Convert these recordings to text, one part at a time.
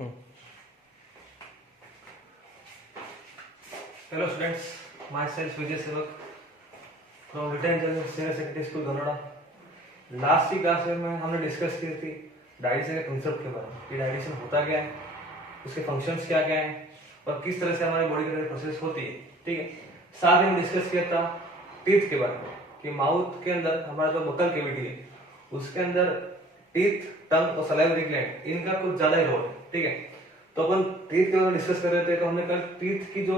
Hello students, my self Vijay Sevak from रिटेन general senior secondary school Dhanora. Last की class में हमने डिस्कस की थी डायजेशन के कंसेप्ट के बारे में कि डायजेशन होता क्या है, उसके फंक्शंस क्या क्या हैं और किस तरह से हमारी बॉडी के अंदर प्रोसेस होती है। ठीक है, साथ ही में डिस्कस किया था टीथ के बारे में कि माउथ के अंदर हमारा जो बकल कैविटी है उसके अंदर टीथ, टंग और सलाइवरी ग्लैंड इनका कुछ ज्यादा ही रोल है। ठीक है, तो अपन टीथ के बारे में डिस्कस कर रहे थे, तो हमने कल टीथ की जो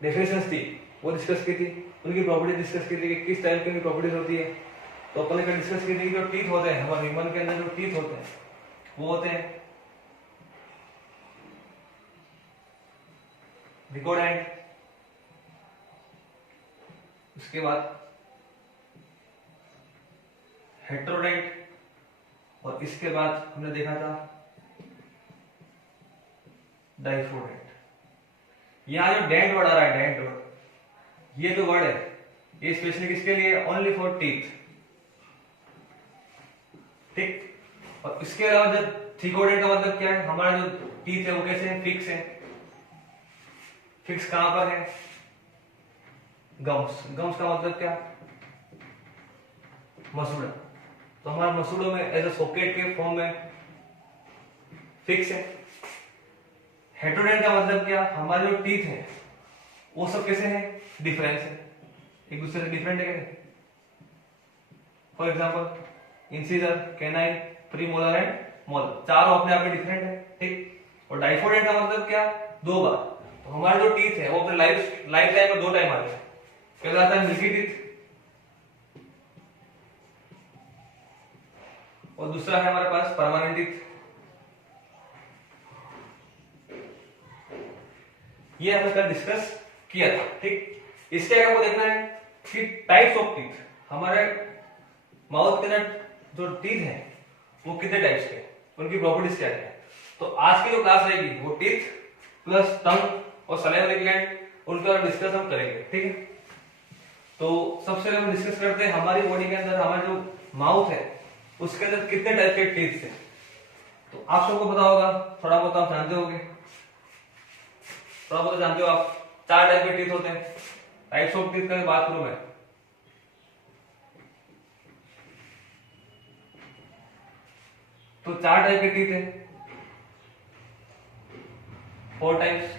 डेफिनेशंस थी वो डिस्कस की थी, उनकी प्रॉपर्टी डिस्कस की थी कि किस टाइप की प्रॉपर्टीज होती है। तो अपन ने कल डिस्कस की थी कि जो टीथ होते हैं हमारे ह्यूमन के अंदर, जो टीथ होते हैं वो होते हैं डिकोडेंट, उसके बाद हेट्रोडेंट और इसके बाद हमने देखा था डाइफोडेंट। यहां जो डेंट वर्ड आ रहा है, डेंट वर्ड, ये जो वर्ड है ये स्पेशली किसके लिए? Only for teeth. ठीक, और इसके अलावा जो थिकोडेंट का मतलब क्या है? हमारा जो टीथ है वो कैसे है? फिक्स है। फिक्स कहां पर है? गम्स। गम्स का मतलब क्या? मसूड़ा। तो हमारा मसूड़ों में एज अ सॉकेट के फॉर्म में फिक्स है। हेट्रोडेंट का मतलब क्या? हमारे जो टीथ है वो सब कैसे हैं? डिफरेंस है, एक दूसरे से डिफरेंट है। For example incisor, canine, premolar and molar, चारों अपने आप में डिफरेंट है। ठीक, और डाइफोडेंट का मतलब क्या? दो बार। तो हमारे जो टीथ है वो अपने लाइफ टाइम में दो टाइम आते हैं। पहला आता है मिल्की टीथ और दूसरा है हमारे पास परमानेंट टीथ। ये हमने कल डिस्कस किया था। ठीक, इसके आगे आपको देखना है कि टाइप्स ऑफ टीथ, हमारे माउथ के अंदर जो टीथ है वो कितने टाइप्स के, उनकी प्रॉपर्टीज क्या है। तो आज की जो क्लास रहेगी वो टीथ प्लस टंग और सलाइवरी ग्लैंड, उनका डिस्कस हम करेंगे। ठीक है, तो सबसे पहले हम डिस्कस करते हैं हमारी बॉडी के अंदर हमारा जो माउथ है उसके अंदर कितने टाइप के टीथ है। तो आप सबको पता होगा, थोड़ा बहुत आप जानते होंगे, थोड़ा बहुत जानते हो आप, 4 टाइप के टीथ होते हैं। टाइप्स ऑफ टीथ का बात करूं मैं, तो 4 टाइप के टीथ है, 4 टाइप्स।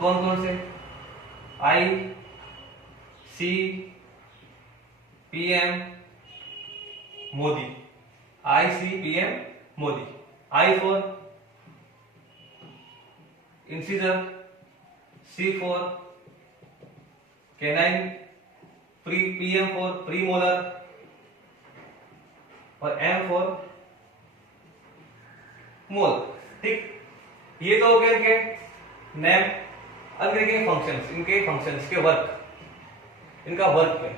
कौन कौन से? I, C, PM, Modi. I, C, PM, Modi. I for incisor, C for canine, PM for premolar और एम फॉर मोल। ठीक, ये तो हो गए इनके नेम। अब देखेंगे फंक्शंस, इनके फंक्शंस के वर्क, इनका वर्क क्या है।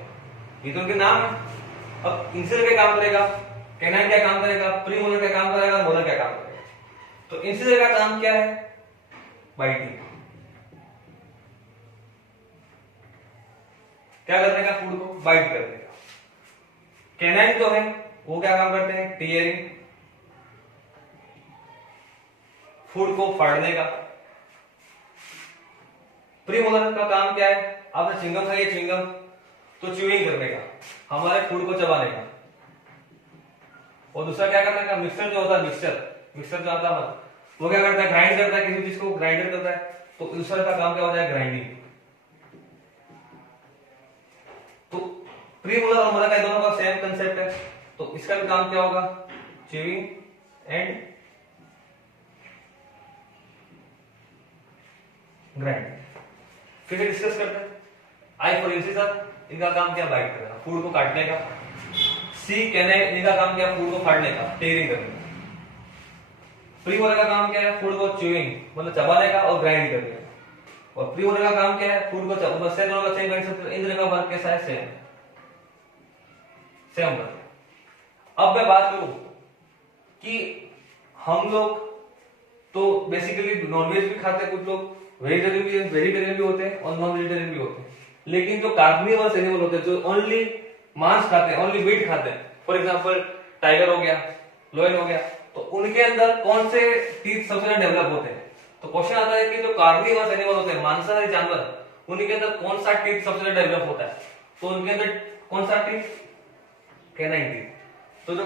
ये तो इनके नाम है। अब इंसिजर क्या काम करेगा, कैनाइन क्या काम करेगा, प्रीमोलर क्या काम करेगा, मोलर क्या काम करेगा। तो इंसिजर का काम क्या है? बाइटिंग, क्या करने का? फूड को बाइट करने का। कैनाइन जो है वो क्या काम करते हैं? टीयरिंग, फूड को फाड़ने का। प्रीमोलर का काम क्या है? आपने च्युइंगम खाई है, च्युइंगम, तो च्युइंग करने का, हमारे फूड को चबाने का। और दूसरा क्या करने का? मिक्सर जो होता है, मिक्सर जो आता है वो क्या करता है? ग्राइंड करता है, किसी चीज को ग्राइंडर करता है। तो दूसरा का काम क्या होता है? ग्राइंडिंग। तो प्रीमोलर और मोलर का दोनों का सेम कंसेप्ट है, तो इसका भी काम क्या होगा? Chewing and grinding. फिर से डिस्कस करते हैं। आई फॉर इंसिजर, इनका काम क्या? बाइट करना, फूड को काटने का। सी कैनाइन, इनका काम क्या? फूड को फाड़ने का, टेयरिंग करने का। प्रीमोलर का काम क्या है? फूड को च्युइंग मतलब चबाने का और ग्राइंड करने का। और प्रीमोलर का काम क्या है? फूड को चबाना। बस दोनों का सेम कंसेप्ट। इन दोनों का वर्क कैसा है? Same work. अब मैं बात करूं कि हम लोग तो बेसिकली नॉनवेज भी खाते हैं, कुछ लोग वेजिटेरियन भी होते हैं और नॉन वेजिटेरियन भी होते हैं। लेकिन जो कार्निवोरस एनिमल होते हैं, जो ओनली मांस खाते हैं, ओनली मीट खाते हैं, फॉर एग्जांपल टाइगर हो गया, लोइन हो गया। तो उनके अंदर कौन से टीथ सबसे ज्यादा डेवलप होते हैं? तो क्वेश्चन आता है कि जो कार्निवोरस एनिमल होते हैं, मांसाहारी जानवर, उनके अंदर कौन सा टीथ सबसे ज्यादा डेवलप होता है? तो उनके अंदर कौन सा टीथ? Canine teeth. तो जो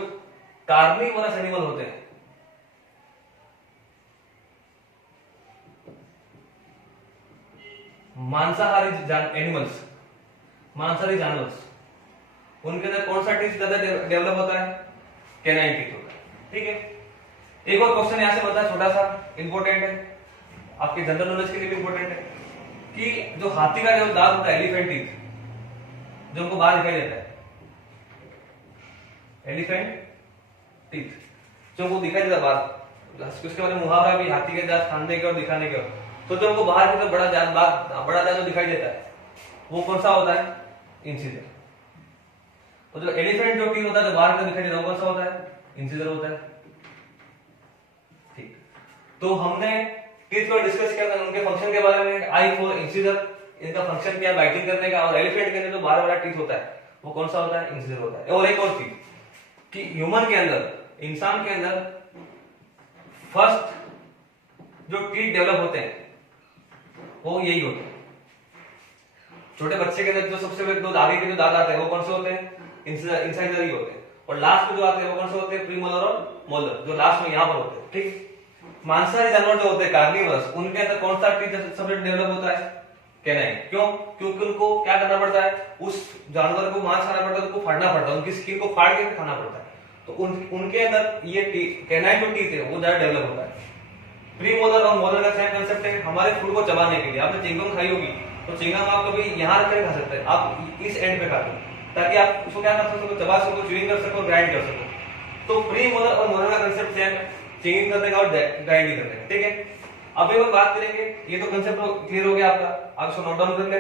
कार्निवोरस एनिमल होते हैं, मांसाहारी एनिमल्स, मांसाहारी जानवर, उनके अंदर कौन सा टीथ ज्यादा डेवलप होता है? कैनाइन टीथ होता है। ठीक है। एक और क्वेश्चन यहां से बनता है, छोटा सा, इंपॉर्टेंट है, आपके जनरल नॉलेज के लिए भी इंपॉर्टेंट है, कि जो हाथी का जो दांत होता है, एलिफेंट टीथ, जो हमको बाहर दिखाई देता है, एलिफेंट टीथ, जो हमको दिखाई देता है बाहर, उसके बारे में मुहावरा भी, हाथी के दांत खाने के और दिखाने के। तो जो हमको बाहर की तरफ बड़ा दांत जो दिखाई देता है, वो कौन सा होता है? इंसिजर। तो जो एलिफेंट जो टीथ होता है, जो बाहर की तरफ दिखाई देता है, वो कौन सा होता है? इंसिजर होता है। ठीक। तो हमने टीथ को डिस्कस किया था, उनके फंक्शन के बारे में, आई फॉर इंसिजर, इनका फंक्शन क्या है? बाइटिंग करने का। और एलिफेंट के अंदर जो बाहर वाला टीथ होता है, वो कौन सा होता है? इंसिजर होता है। और एक और चीज कि ह्यूमन के अंदर, इंसान के अंदर फर्स्ट जो टीथ डेवलप होते हैं वो यही होते हैं। छोटे बच्चे के अंदर जो सबसे दो आगे के जो दांत आते हैं, वो कौन से होते हैं? इंसाइजर ही होते हैं। और लास्ट में जो आते हैं, वो कौन से होते हैं? प्रीमोलर और मोलर, जो लास्ट में यहां पर होते हैं। ठीक। मांसाहारी जानवर जो होते हैं, कार्निवोरस, उनके अंदर कौन सा टीथ सबसे डेवलप होता है? कैनाइन। क्यों? क्योंकि उनको क्या करना पड़ता है? उस जानवर को मांस खाना पड़ता है, उनको फाड़ना पड़ता है, उनकी स्किन को फाड़ के खाना पड़ता है। तो उनके अंदर ये कैनाइन जो टीथ है, वो ज्यादा डेवलप होता है। प्रीमोलर और मोलर का सेम कंसेप्ट है, हमारे फूड को चबाने के लिए। आपने चिंगम खाई होगी, तो चिंगम आप कभी यहाँ रख कर खा सकते हैं, आप इस एंड पे खाते हैं, ताकि आप उसको क्या कर सको? चबा सको, च्यूइंग कर सको, ग्राइंड कर सको। तो प्रीमोलर और मोलर का कंसेप्ट सेम है, चिंगिंग करने का और ग्राइंडिंग करने का। ठीक है। अभी हम बात करेंगे, ये तो कंसेप्ट क्लियर हो गया आपका, आप इसको नोट डाउन कर ले।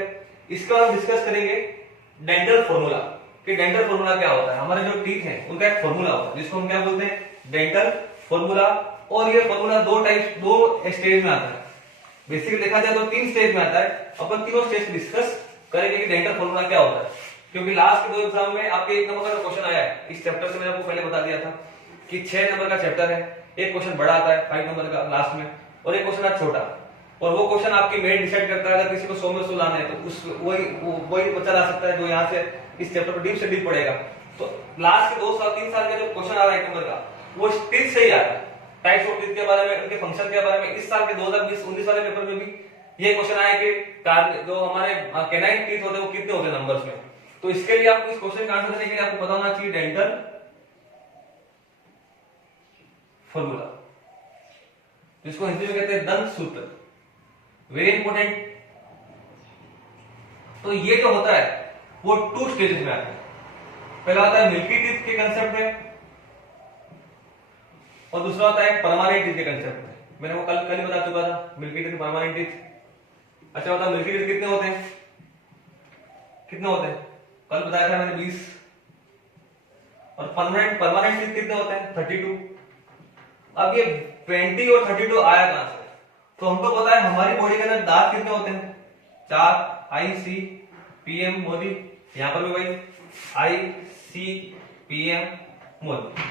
इसका हम डिस्कस करेंगे डेंटल फॉर्मूला, कि डेंटल फॉर्मूला क्या होता है। हमारे जो टीथ हैं, उनका एक फॉर्मूला होता है, जिसको हम क्या बोलते हैं? Dental formula. और ये फॉर्मूला दो स्टेज में आता है। बेसिकली देखा जाए तो 3 स्टेज में आता है। अपन तीनों स्टेज डिस्कस करेंगे कि डेंटल फॉर्मूला क्या होता है, क्योंकि लास्ट के 2 एग्जाम में आपके 1 नंबर का क्वेश्चन आया है इस चैप्टर से। मैंने आपको पहले बता दिया था कि 6 नंबर का चैप्टर है, एक क्वेश्चन बड़ा आता है 5 नंबर का लास्ट में, और एक क्वेश्चन आता छोटा। और वो क्वेश्चन आपकी मेरिट डिसाइड करता है। अगर किसी को 100 में 100 लाना है, तो उस वही बच्चा ला सकता है जो यहाँ से इस चैप्टर को डीप से डीप पढ़ेगा। तो लास्ट के 2 साल 3 साल का जो क्वेश्चन आ रहा है 1 नंबर का, वो टीथ से ही आ रहा है। टाइप्स ऑफ टीथ के बारे में, उनके फंक्शन के बारे में। इस साल के 2020-19 वाले पेपर में भी ये क्वेश्चन आया कि जो हमारे कैनाइन टीथ होते हैं, वो कितने होते हैं नंबर्स में। तो इसके लिए आपको, इस क्वेश्चन का आंसर देने के लिए आपको पता होना चाहिए डेंटल फॉर्मूला, जिसको हिंदी में कहते हैं दंत सूत्र। Very important. तो ये जो होता है वो 2 स्टेजेस में आता है। पहला होता है मिल्की टीथ के कंसेप्ट में, और दूसरा होता है परमानेंट टीथ के कंसेप्ट में। मैंने वो कल ही बता चुका था, मिल्की टीथ, परमानेंट टीथ। अच्छा बता, मिल्की टीथ कितने होते हैं? कितने होते हैं? कल बताया था मैंने 20। और परमानेंट टीथ कितने होते हैं? 32। अब ये 20 और 32 आया कहां से? तो हमको पता है हमारी बॉडी के अंदर दांत कितने होते हैं? 4, ICPM मोदी। यहां पर भी भाई ICPM मोदी।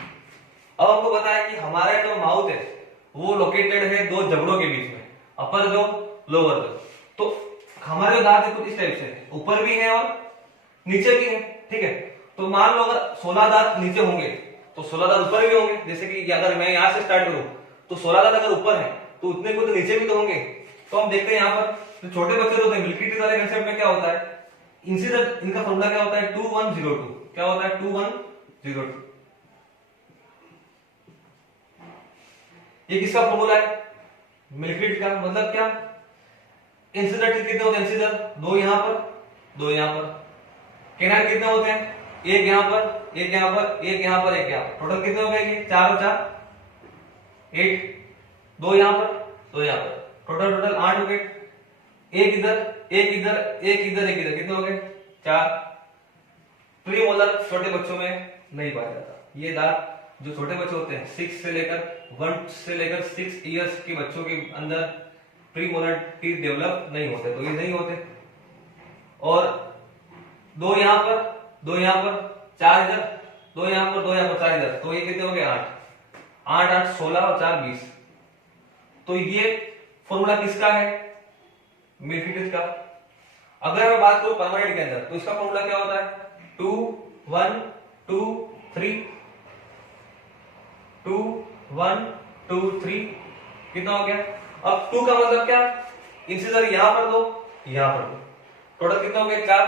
अब हमको पता है कि हमारा जो माउथ है वो लोकेटेड है 2 जबड़ों के बीच में, अपर जो, लोअर जो। तो हमारे जो दांत है कुछ इस टाइप से, ऊपर भी है और नीचे भी है। ठीक है। तो मान लो अगर 16 दांत नीचे होंगे तो 16 दांत ऊपर भी होंगे। जैसे कि अगर मैं यहां से स्टार्ट करूं तो 16 दांत अगर ऊपर है तो उतने को तो नीचे भी तो होंगे। तो हम देखते हैं यहाँ पर तो छोटे बच्चे होते हैं, मिल्की टीथ वाले कंसेप्ट में क्या होता है? इंसिजर, इनका फॉर्मूला क्या होता है? 2102। क्या होता है? 2102। ये किसका फॉर्मूला है? मिल्की टीथ का। मतलब क्या? इंसिजर टीथ कितने होते हैं? इंसिजर 2 यहां पर, 2 यहां पर। कैनाइन कितने होते हैं? 1 यहां पर, 1 यहां पर, 1 यहां पर, 1 यहां पर। टोटल कितने हो गए? 4 और 4 8। 2 यहां पर, 2 यहां पर। टोटल 8 हो गए। 1 इधर, 1 इधर, 1 इधर, 1 इधर। कितने हो गए? 4। प्रीमोलर छोटे बच्चों में नहीं पाया जाता। ये दांत जो छोटे बच्चे होते हैं 1 से लेकर 6 इयर्स के बच्चों के अंदर प्रीमोलर टीथ डेवलप नहीं होते, तो ये नहीं होते। और 2 यहां पर, 2 यहां पर, 4 इधर, 2 यहां पर, 2 यहां पर, 4 इधर। तो ये कितने हो गए? 8। 8 8 16 और 4 20। तो ये फॉर्मूला किसका है? मिल्की टीथ का। अगर मैं बात करूं परमानेंट के अंदर तो इसका फॉर्मूला क्या होता है? 2 1 2 3 2 1 2 3। कितना हो गया? अब 2 का मतलब क्या? इंसीजर यहां पर दो, यहां पर दो, टोटल कितना हो गया? 4।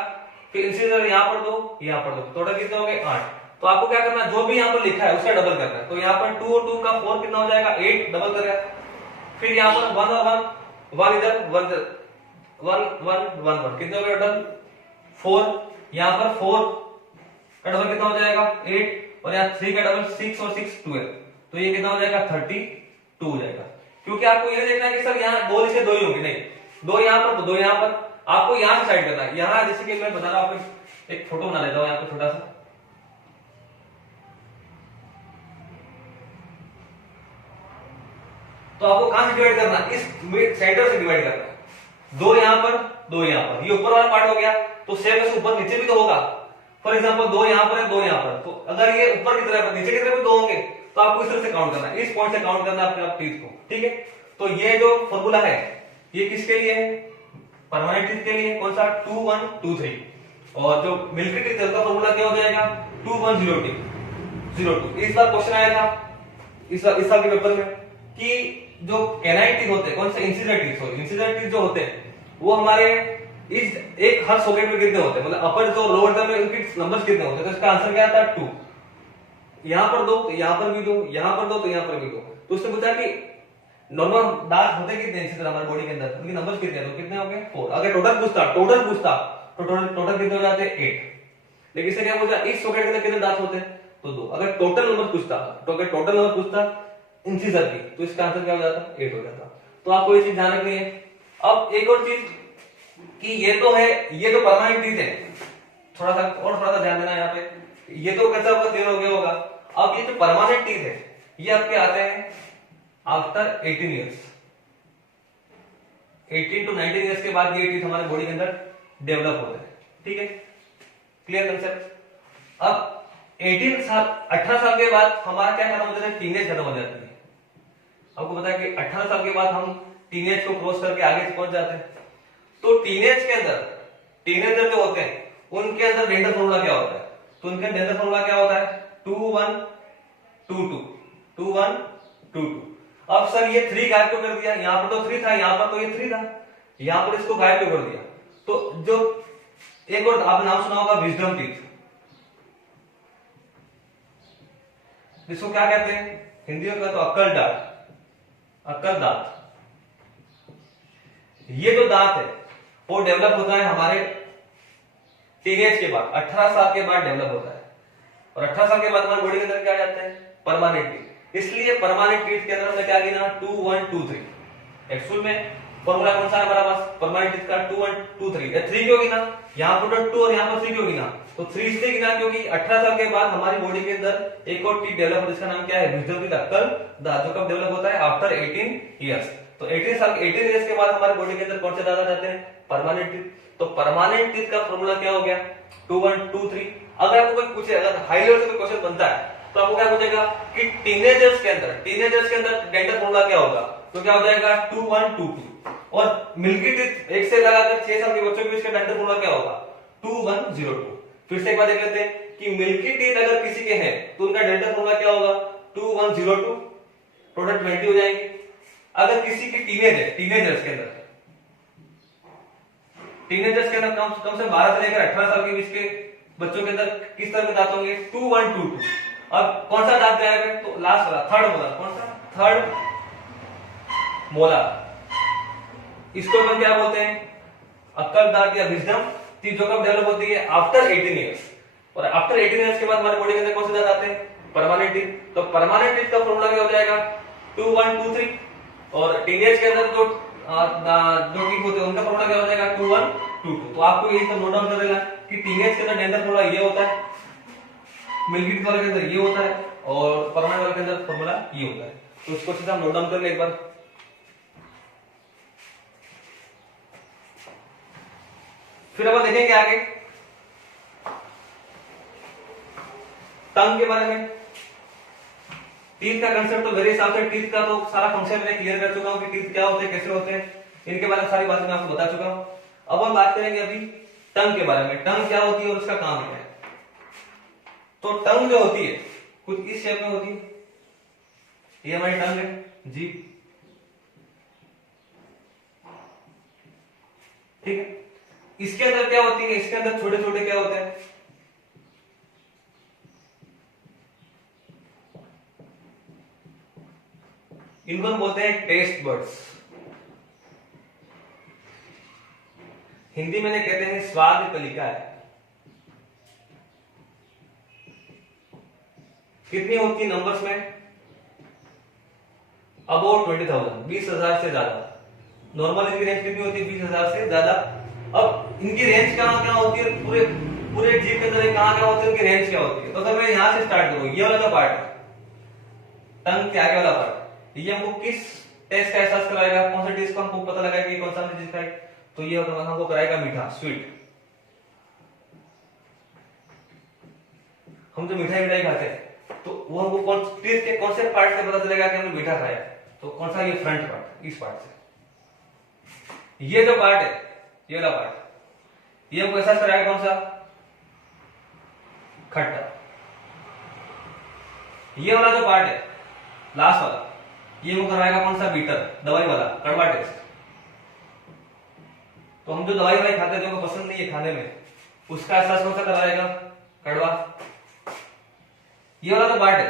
फिर इंसीजर यहां पर दो, यहां पर दो, टोटल कितना हो गया? 8। तो आपको क्या करना है? जो भी यहां पर लिखा है उसका डबल करना है। तो यहां पर 2 और 2 का 4 कितना हो जाएगा? 8, डबल कर गया। फिर यहां पर 1 और 1, 1 इधर 1 इधर, 1 1 1 1 कितना हो गया टोटल? 4। यहां पर 4 का डबल कितना हो जाएगा? 8। और यहां 3 का डबल 6 और 6 12। तो ये कितना हो जाएगा? 32 हो जाएगा। क्योंकि आपको ये देखना है कि सर यहाँ 2 लिखे 2 ही होंगे, नहीं, 2 यहां पर तो 2 यहां पर। आपको यहां से साइड करना है। यहां जैसे कि मैं बता रहा हूं आपको, एक फोटो बना लेता हूं यहाँ पे छोटा सा। तो आपको कहां से डिवाइड करना है? इस सेंटर से डिवाइड करना है। 2 यहां पर 2 यहां पर, ये ऊपर वाला पार्ट हो गया। तो सेम ऐसे ऊपर नीचे भी तो होगा। फॉर एग्जाम्पल 2 यहां पर है, 2 यहां पर। तो अगर ये ऊपर की तरफ नीचे की तरफ भी 2 होंगे तो आपको इस तरह से काउंट करना है, इस पॉइंट से काउंट करना है अपने आप टीथ को। ठीक है, तो ये जो फॉर्मूला है ये किसके लिए है? परमानेंट टीथ के लिए। कौन सा? 2 1 2 3। और जो मिल्की टीथ है उसका फॉर्मूला क्या हो जाएगा? 2 1 0 2। इस बार क्वेश्चन आया था इस साल के पेपर में कि जो कैनाइन टीथ होते हैं, कौन से? Incisor teeth. Sorry, incisor teeth जो होते हैं वो हमारे इस एक हर सॉकेट में कितने होते हैं, मतलब अपर जो लोअर टर्म में उनके नंबर्स कितने होते हैं? तो इसका आंसर क्या आता है? 2। यहां पर दो तो यहां पर भी दो, यहां पर दो तो यहां पर भी दो। तो उसने पूछा कि नॉर्मल दांत होते कितने इंसिजर हमारे बॉडी के अंदर, उनके नंबर्स कितने हैं? तो कितने हो गए? 4। अगर टोटल पूछता तो टोटल कितने हो जाते हैं? 8। लेकिन इससे क्या पूछा? इस सॉकेट के अंदर कितने दांत होते हैं? तो 2। अगर टोटल नंबर पूछता तो अगर टोटल नंबर पूछता इंसिजर की तो इसका आंसर क्या हो जाता? 8 हो जाता। तो आपको ये चीज ध्यान रखनी है। अब एक और चीज कि ये तो है, ये तो परमानेंट टीथ है, थोड़ा सा ध्यान देना यहाँ पे। ये तो कैसा आपका क्लियर हो गया होगा। अब ये जो परमानेंट टीथ है ये आपके आते हैं आफ्टर 18 ईयर्स। 18 to 19 ईयर्स के बाद ये टीथ हमारे बॉडी के अंदर डेवलप होते हैं। ठीक है, क्लियर कंसेप्ट। अब 18 साल के बाद हमारा क्या खत्म हो जाता है? टीनेज खत्म हो जाती है। आपको पता है कि 18 साल के बाद हम टीनेज को क्रॉस करके आगे पहुंच जाते हैं। तो टीनेज के अंदर टीनेजर जो होते हैं उनके अंदर डेंटल फॉर्मूला क्या होता है? तो उनके डेंटल फॉर्मूला क्या होता है? 2 1 2 2 2 1 2 2। अब सर ये 3 गायब क्यों कर दिया? यहां पर तो 3 था, यहां पर तो ये 3 था, यहां पर इसको गायब क्यों कर दिया? तो जो एक और आपने नाम सुना होगा विजडम टीथ, जिसको क्या कहते हैं हिंदी में? तो अक्कल दांत, अक्कल दांत। ये जो दांत है वो डेवलप होता है हमारे टीनेज के बाद, 18 साल के बाद डेवलप होता है। और 18 साल के बाद हमारे बॉडी के अंदर क्या आ जाते हैं? Permanent teeth. इसलिए परमानेंट टीथ के अंदर हमने क्या गिना? 2 1 2 3। एक्चुअल में फॉर्मूला कौन सा है हमारा पास? परमानेंट टीथ का 2 1 2 3। 3 क्यों गिना? यहां पर 2 और यहां पर 3 क्यों गिना? तो 3 इसलिए गिना क्योंकि 18 साल के बाद हमारी बॉडी के अंदर एक और टीथ डेवलप होता है जिसका नाम क्या है? विजडम टीथ, अक्कल दांत, जो कब डेवलप होता है? After 18 years. तो 18 ईयर्स के बाद हमारे बॉडी के अंदर कौन से दांत आ जाते हैं? Permanent teeth. तो परमानेंट टीथ का फॉर्मूला क्या हो गया? 2 1 2 3। अगर आपको कोई पूछे, अगर हाई लेवल से कोई क्वेश्चन बनता है तो आपको क्या पूछेगा कि टीनेजर्स के अंदर डेंटल फॉर्मूला क्या होगा? तो क्या हो जाएगा? 2 1 2 2। और मिल्की टीथ 1 से लगाकर 6 साल के बच्चों के बीच का डेंटल फॉर्मूला क्या होगा? 2 1 0 2। फिर से एक बार देख लेते हैं कि मिल्की टीथ अगर किसी के हैं तो उनका डेंटल फॉर्मूला क्या होगा? 2 1 0 2, टोटल 20 हो जाएंगे। अगर किसी की टीनेजर्स के अंदर कम से 12 से लेकर 18 साल के बीच के बच्चों के अंदर किस तरह के दांत होंगे? 2 1 2 2। अब कौन सा दांत गायब है? तो लास्ट वाला, थर्ड मोलर। कौन सा? Third molar. इसको अपन क्या बोलते हैं? अक्कल दांत या विजडम टीथ, जो कब डेवलप होती है? After 18 years. और आफ्टर 18 ईयर्स के बाद हमारे बॉडी के अंदर कौन से दांत आते हैं? Permanent teeth. तो परमानेंट टीथ का फॉर्मूला क्या हो जाएगा? 2 1 2 3। और टीनेज के अंदर जो टीथ होते हैं उनका फॉर्मूला क्या हो जाएगा? 2 1 2 2। तो आपको ये सब नोट डाउन कर देना कि टीनेज के अंदर डेंटल फॉर्मूला ये होता है, मिल्की टीथ वाले के अंदर ये होता है, और परमानेंट वाले के अंदर फॉर्मूला ये होता है। तो इसको सीधा हम नोट डाउन कर ले एक बार। फिर अब देखेंगे आगे टंग के बारे में। टीथ का कंसेप्ट तो मेरे हिसाब से टीथ का तो सारा फंक्शन मैंने क्लियर कर चुका हूँ कि टीथ क्या होते हैं, कैसे होते हैं, इनके बारे में सारी बातें मैं आपको बता चुका हूँ। अब हम बात करेंगे अभी टंग के बारे में, टंग क्या होती है और उसका काम क्या है। तो टंग जो होती है कुछ इस शेप में होती है, ये हमारी टंग है जी, ठीक है। इसके अंदर क्या होती है, इसके अंदर छोटे छोटे क्या होते हैं, इनको हम बोलते हैं टेस्ट बर्ड्स, हिंदी में कहते हैं स्वाद कलिका है। कितनी होती है नंबर्स में, अबाउट 20,000, 20,000 से ज्यादा। नॉर्मल इनकी रेंज कितनी होती है, 20,000 से ज्यादा। अब इनकी रेंज कहां कहां होती है, पूरे पूरे जीव के अंदर कहां कहां होती है, उनकी रेंज क्या होती है। तो अगर मैं यहां से स्टार्ट करूं, ये वाला जो पार्ट है टंग के आगे वाला पार्ट, ये हमको किस टेस्ट का एहसास कराएगा, कौन सा टेस्ट को हमको पता लगा कि कौन सा चीज खाए, तो ये हमको कराएगा मीठा, स्वीट। हम जो मिठाई मिठाई खाते हैं तो वो हमको कौन टेस्ट के कौन से पार्ट से पता चलेगा कि हमने मीठा खाया, तो कौन सा, ये फ्रंट पार्ट, इस पार्ट से। ये जो पार्ट है, ये वाला पार्ट, ये हमको एहसास कराएगा कौन सा, खट्टा। ये वाला जो पार्ट है लास्ट वाला, ये हमको कराएगा कौन सा, बीटर, दवाई वाला, कड़वा टेस्ट। तो हम जो दवाई वाई खाते हैं जो हमें पसंद नहीं है खाने में, उसका एहसास कौन सा कराएगा, कड़वा। ये वाला जो पार्ट है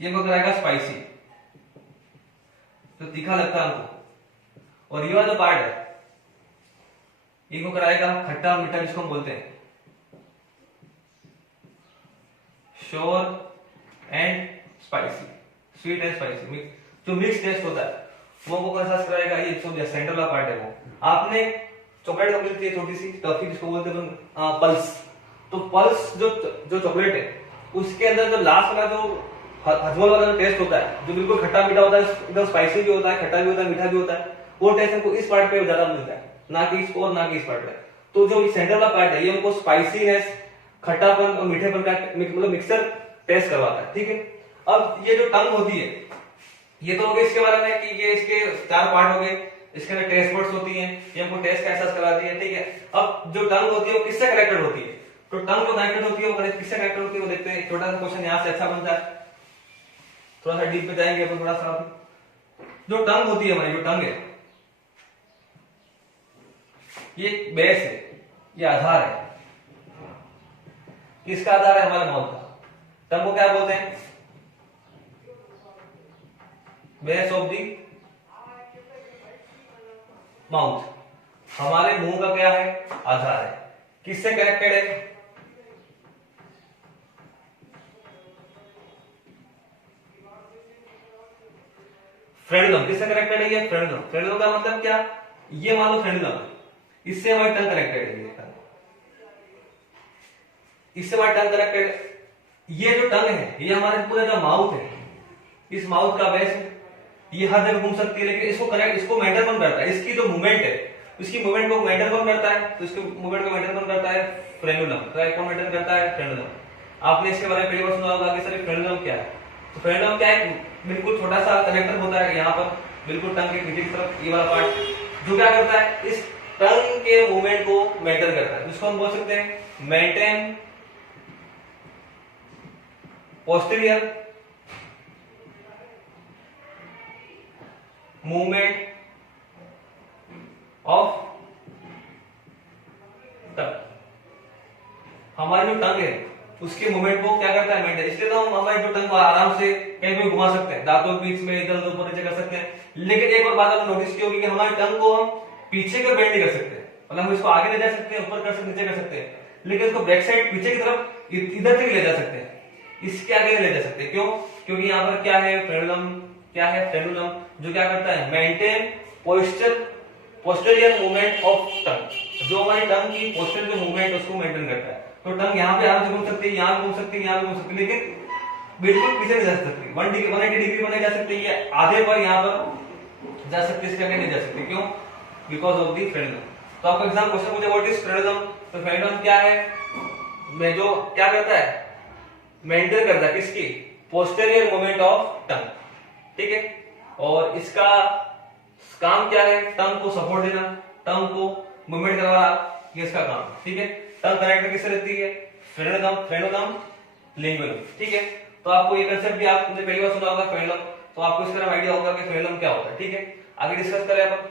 ये हमको कराएगा स्पाइसी, तो तीखा लगता है हमको। और ये वाला जो पार्ट है ये हमको कराएगा खट्टा मीठा, जिसको हम बोलते हैं sure and spicy, sweet and spicy. जो मिक्स टेस्ट होता है वो हमको एहसास कराएगा, ये जो सेंटर वाला पार्ट है वो। आपने चॉकलेट कंप्लीट की छोटी सी टॉफी, जिसको बोलते हैं पल्स, तो पल्स जो चॉकलेट है उसके अंदर जो लास्ट वाला जो हजमल वाला जो टेस्ट होता है, जो बिल्कुल खट्टा मीठा होता है, एकदम स्पाइसी भी होता है, खट्टा भी होता है, मीठा भी होता है, वो टेस्ट हमको इस पार्ट पे ज्यादा मिलता है, ना कि इस और ना कि इस पार्ट पे। तो जो सेंटर वाला पार्ट है ये हमको स्पाइसीनेस, खट्टापन और मीठेपन का मतलब मिक्सर टेस्ट करवाता है, ठीक है। अब ये जो टंग होती है, ये तो हो गया इसके बारे में कि ये इसके 4 पार्ट हो गए, इसके अंदर टेस्ट बर्ड्स होती हैं, ये हमको टेस्ट का एहसास कराती है, ठीक है। अब जो टंग होती है वो किससे कनेक्टेड होती है, तो टंग जो कनेक्टेड होती है वो किससे कनेक्टेड होती है वो देखते हैं। छोटा सा क्वेश्चन यहाँ से अच्छा बनता है, थोड़ा सा डीप पे जाएंगे अपन, थोड़ा सा। जो टंग होती है हमारी, जो टंग है ये बेस है, ये आधार है। किसका आधार है, हमारे माउथ का। टंग को क्या बोलते हैं, बेस ऑफ दी माउथ। हमारे मुंह का क्या है, आधार है। किससे कनेक्टेड है, फ्रेंडुलम। किससे कनेक्टेड है ये, फ्रेंडुलम। फ्रेंडुलम का मतलब क्या, ये मान लो फ्रेंडुलम, इससे हमारी टंग कनेक्टेड है, इससे हमारी टंग कनेक्टेड है। ये जो टंग है ये हमारे पूरे जो माउथ है, इस माउथ का बेस है, ये हर जगह घूम सकती है, लेकिन इसको कनेक्ट, इसको मेंटेन कौन करता है, इसकी जो मूवमेंट है उसकी मूवमेंट को मेंटेन कौन करता है, तो इसके मूवमेंट को मेंटेन कौन करता है, फ्रेंडुलम। तो कौन मेंटेन करता है, फ्रेंडुलम। आपने इसके बारे में पहली बार सुना होगा कि सर फ्रेंडुलम क्या है। तो फ्रेंडुलम क्या है, बिल्कुल छोटा सा कनेक्टर होता है यहाँ पर, बिल्कुल टंग के नीचे की तरफ, ये वाला पार्ट, जो क्या करता है, इस टंग के मूवमेंट को मेंटेन करता है, जिसको हम बोल सकते हैं maintain posterior movement of tongue. हमारी जो टंग है उसके मूवमेंट को क्या करता है, मेंटेन। इसलिए तो हम हमारी जो टंग को आराम से कहीं भी घुमा सकते हैं, दांतों के बीच में इधर उधर ऊपर नीचे कर सकते हैं। लेकिन एक और बात आपने नोटिस की होगी कि हमारी टंग को हम पीछे कर बेंड नहीं कर सकते, मतलब हम इसको आगे ले जा सकते हैं, ऊपर कर सकते, नीचे कर सकते हैं, लेकिन इसको बैक साइड पीछे की तरफ इधर तक ले जा सकते हैं, इसके आगे ले जा सकते हैं। क्यों, क्योंकि यहाँ पर क्या है, फ्रेंडुलम। क्या है, फ्रेंडुलम, जो क्या करता है, maintain posterior movement of tongue. जो हमारी टंग की पोस्टीरियर जो मूवमेंट है उसको मेंटेन करता है। तो टंग यहाँ पे आराम से घूम सकती है, यहाँ घूम सकती है, यहाँ भी घूम सकती है, लेकिन बिल्कुल पीछे नहीं जा सकती। 180 डिग्री बने जा सकती है, आधे पर यहाँ पर जा सकती है, इसके आगे नहीं जा सकती। क्यों, बिकॉज ऑफ दी फ्रेंडुलम। तो आपका एग्जाम क्वेश्चन मुझे व्हाट इज फ्रेंडुलम, तो फ्रेंडुलम क्या है, मैं जो क्या करता है, मेंटेन करता है किसकी, पोस्टेरियर मूवमेंट ऑफ टंग, ठीक है। और इसका काम क्या है, टंग को सपोर्ट देना, टंग को मूवमेंट करवाना, ये इसका काम, ठीक है। टंग कनेक्टर किससे रहती है, फ्रेनोगम लिंगुअलम, ठीक है। तो आपको ये कंसेप्ट भी आपने पहली बार सुना होगा फ्रेनोगम, तो आपको इसका आइडिया होगा कि फ्रेनोगम क्या होता है, ठीक है। आगे डिस्कस करें अपन।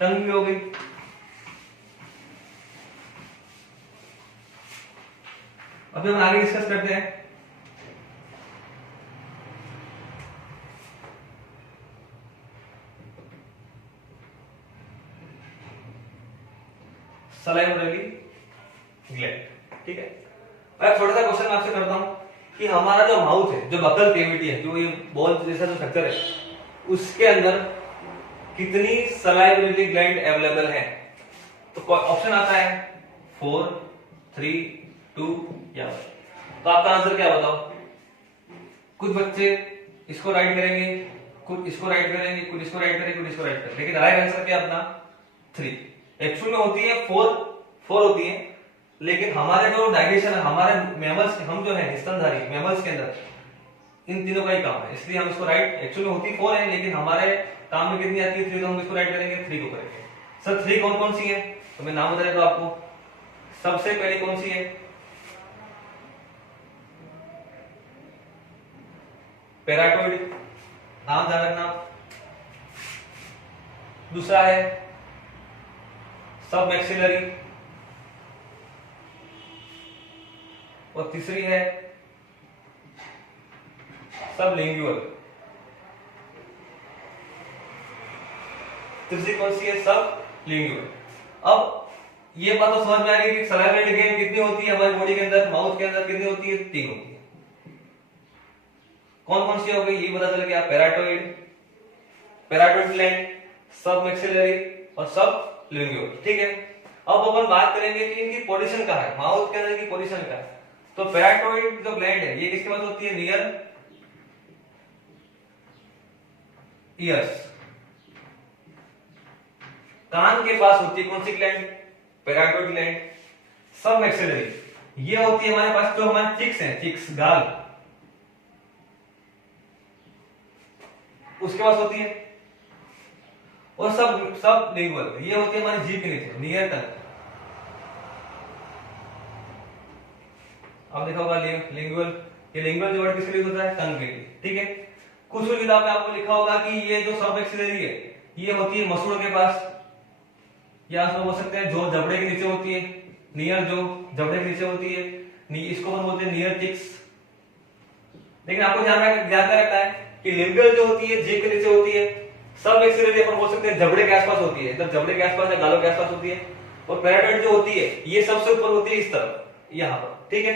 टंग भी हो गई, अभी हम आगे डिस्कस करते हैं सलाइवरी ग्लैंड, ठीक है। अब छोटा सा क्वेश्चन मैं आपसे करता हूं कि हमारा जो माउथ है, जो बकल कैविटी है, जो ये बॉल जैसा जो स्ट्रक्चर है, उसके अंदर कितनी सलाइवरी ग्लैंड अवेलेबल है। तो ऑप्शन आता है 4, 3, 2 या 1। तो आपका आंसर क्या बताओ। कुछ बच्चे इसको राइट करेंगे, कुछ इसको राइट करेंगे, कुछ इसको राइट करेंगे, कुछ इसको राइट करेंगे, लेकिन राइट आंसर क्या अपना 3। एक्चुअल में होती है 4 होती है, लेकिन हमारे जो डाइजेशन है, हमारे मैमल्स, हम जो है स्तनधारी मैमल्स के अंदर इन तीनों का ही काम है, इसलिए हम इसको राइट, एक्चुअल में होती 4 है, लेकिन हमारे काम में कितनी आती है 3, तो हम इसको राइट करेंगे, 3 को करेंगे। सर 3 कौन कौन सी है, तो मैं नाम बता देता हूं आपको। सबसे पहले कौन सी है, पैराटोइड, नाम ध्यान रखना। दूसरा है सब मैक्सिलरी, और तीसरी है सब लिंगुअल। तीसरी कौन सी है, सब लिंगुअल। अब ये बात तो समझ में आ रही है कि सलाइवरी ग्लैंड कितनी होती है हमारी बॉडी के अंदर, माउथ के अंदर कितनी होती है, 3 होती है। कौन कौन सी हो गई ये पता चल गया, पैराटोइड ग्लैंड, सब मैक्सिलरी और सब लिंगुअल, ठीक है। अब अपन बात करेंगे कि इनकी पोजीशन कहाँ है, माउथ के अंदर की पोजीशन कहाँ है। तो पैराटोइड जो ग्लैंड है ये किसके पास होती है, नियर ईयर्स, कान के पास होती है। कौन सी ग्लैंड, पैराटोइड ग्लैंड। सब मैक्सिलरी ये होती है हमारे पास, जो हमारे चिक्स हैं, चिक्स गाल, उसके पास होती है। और सब लिंगुअल ये होती है हमारी जीभ के नीचे, नियर टंग। अब देखा होगा लिंगुअल, ये लिंगुअल जो वर्ड किसके लिए होता है, टंग के लिए, ठीक है। कुछ किताब में आपको लिखा होगा कि ये जो सब मैक्सिलरी है ये होती है मसूड़ों के पास, या आप बोल सकते हैं जो जबड़े के नीचे होती है, नियर जो जबड़े के नीचे होती है, इसको हम बोलते हैं नियर चिक्स। लेकिन आपको ध्यान रखना है कि लिंगुअल जो होती है जीभ के नीचे होती है, सब मैक्सिलरी अपन बोल सकते हैं जबड़े के आसपास होती है, इधर जबड़े के आसपास या गालों के आसपास होती है। और पैराटोइड जो होती है ये सबसे ऊपर होती है, इस तरफ, यहाँ पर, ठीक है।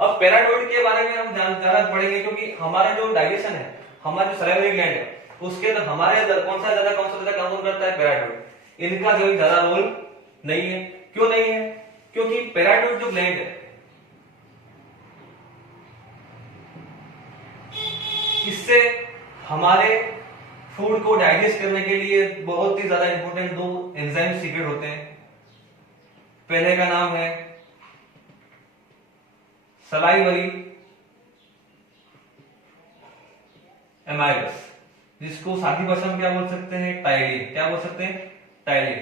अब पैराटोइड के बारे में हम जानना पड़ेंगे, क्योंकि हमारा जो डाइजेशन है, हमारा जो सलाइवरी ग्लैंड है, उसके अंदर हमारे अंदर कौन सा ज्यादा काम करता है, पैराटोइड। इनका जो ज्यादा रोल नहीं है। क्यों नहीं है, क्योंकि पैराटोइड जो ग्लैंड है इससे हमारे फूड को डाइजेस्ट करने के लिए बहुत ही ज्यादा इंपॉर्टेंट 2 एंजाइम सीक्रेट होते हैं। पहले का नाम है सलाइवरी एमाइलस, जिसको सादी भाषा में क्या बोल सकते हैं, टाइलिन। क्या बोल सकते हैं, टाइलिन।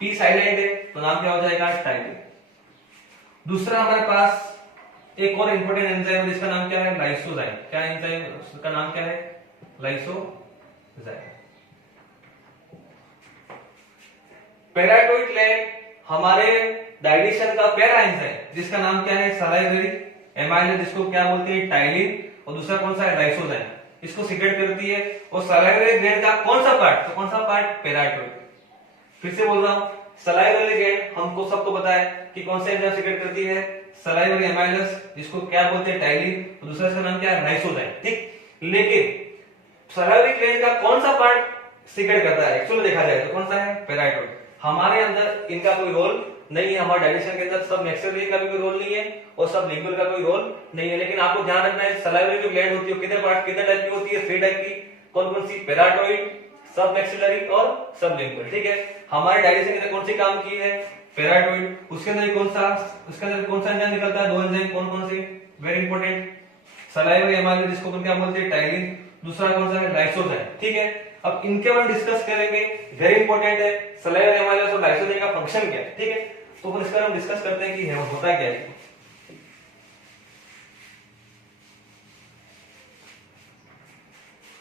टी साइलेंट है तो नाम क्या हो जाएगा, टाइलिन। दूसरा हमारे पास एक और इंपॉर्टेंट एंजाइम है जिसका नाम क्या है, लाइसोजाइम। क्या एंजाइम, उसका नाम क्या है, लाइसोजाइम। पैराटोइड ग्लैंड हमारे डाइजेशन का पहला एंजाइम जिसका नाम क्या है, सलाइवरी एमाइलस, जिसको क्या बोलते हैं, टाइलिन। और दूसरा कौन सा है, लाइसोजाइम, इसको सीक्रेट करती है। और सलाइवरी ग्लैंड का कौन सा पार्ट, तो कौन सा पार्ट, पैराटोइड। फिर से बोल रहा हूं, सलाइवरी ग्लैंड हमको सबको पता है कि कौन सा एंजाइम सीक्रेट करती है, सलाइवरी एमाइलस, जिसको क्या बोलते हैं, टाइलिन। और दूसरा इसका नाम क्या है, लाइसोजाइम, ठीक। लेकिन सलाइवरी ग्लैंड का कौन सा पार्ट सीक्रेट करता है, एक्चुअली देखा जाए तो कौन सा है, पैराटोइड। हमारे अंदर इनका कोई रोल नहीं है, हमारे डाइजेशन के अंदर सब मैक्सिलरी का भी कोई रोल नहीं है और सब लिंगुअल का कोई रोल नहीं है। लेकिन आपको ध्यान रखना है, सलाइवरी जो ग्लैंड होती है कितने पार्ट, कितने टाइप की होती है, 3 टाइप की। कौन कौन सी, पैराटोइड, सब मैक्सिलरी और सब लिंगुअल, ठीक है। हमारे डाइजेशन के अंदर कौन सी काम की है, पेराटोइड, उसके अंदर कौन सा एंजाइम निकलता है, दो एंजाइम कौन कौन से, वेरी इंपॉर्टेंट, सलाइवरी एमाइलेज जिसको अपन क्या बोलते हैं, टाइलिन, दूसरा कौन सा है, लाइसोजाइम। ठीक है, अब इनके बारे में डिस्कस करेंगे, वेरी इंपॉर्टेंट है, सलाइवरी एमाइलेज और लाइसोजाइम का फंक्शन क्या है। ठीक है, तो अपन इसका हम डिस्कस करते हैं कि होता क्या है।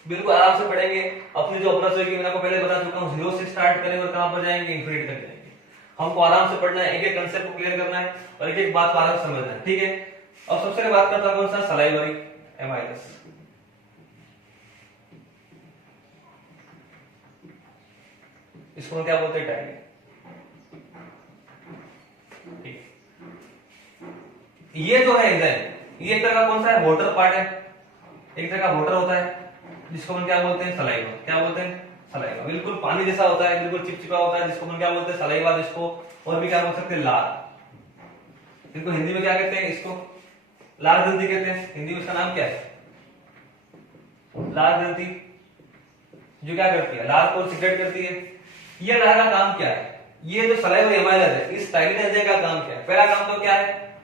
बिल्कुल आराम से पढ़ेंगे, अपनी जो अप्रोच होगी मैंने आपको पहले बता चुका हूं, जीरो से स्टार्ट करेंगे और कहां पर जाएंगे, इन्फिनिटी तक जाएंगे। हमको आराम से पढ़ना है, एक एक कंसेप्ट को क्लियर करना है और एक एक बात को आराम से समझना है। ठीक है, अब सबसे पहले बात करता हूं कौन सा, सलाइवरी एमाइलेज। इसको क्या बोलते हैं, टाइलिन। ये जो है एंजाइम, ये एक तरह का कौन सा है, वाटर पार्ट है, एक तरह का वाटर होता है जिसको हम क्या बोलते हैं, सलाइवा। क्या बोलते हैं, सलाइवा। बिल्कुल पानी जैसा होता है, बिल्कुल चिपचिपा होता है, जिसको हम क्या बोलते हैं, सलाइवा। जिसको और भी क्या बोल सकते हैं, लार। इनको हिंदी में क्या कहते हैं, इसको लार ग्रंथि कहते हैं। हिंदी में इसका नाम क्या है, लार ग्रंथि। जो क्या करती है, लार को सिक्रेट करती है। ये लार का काम क्या है, ये जो सलाइवा एमाइलेज है, इस टाइलिन एंजाइम का काम क्या है। पहला काम तो क्या है,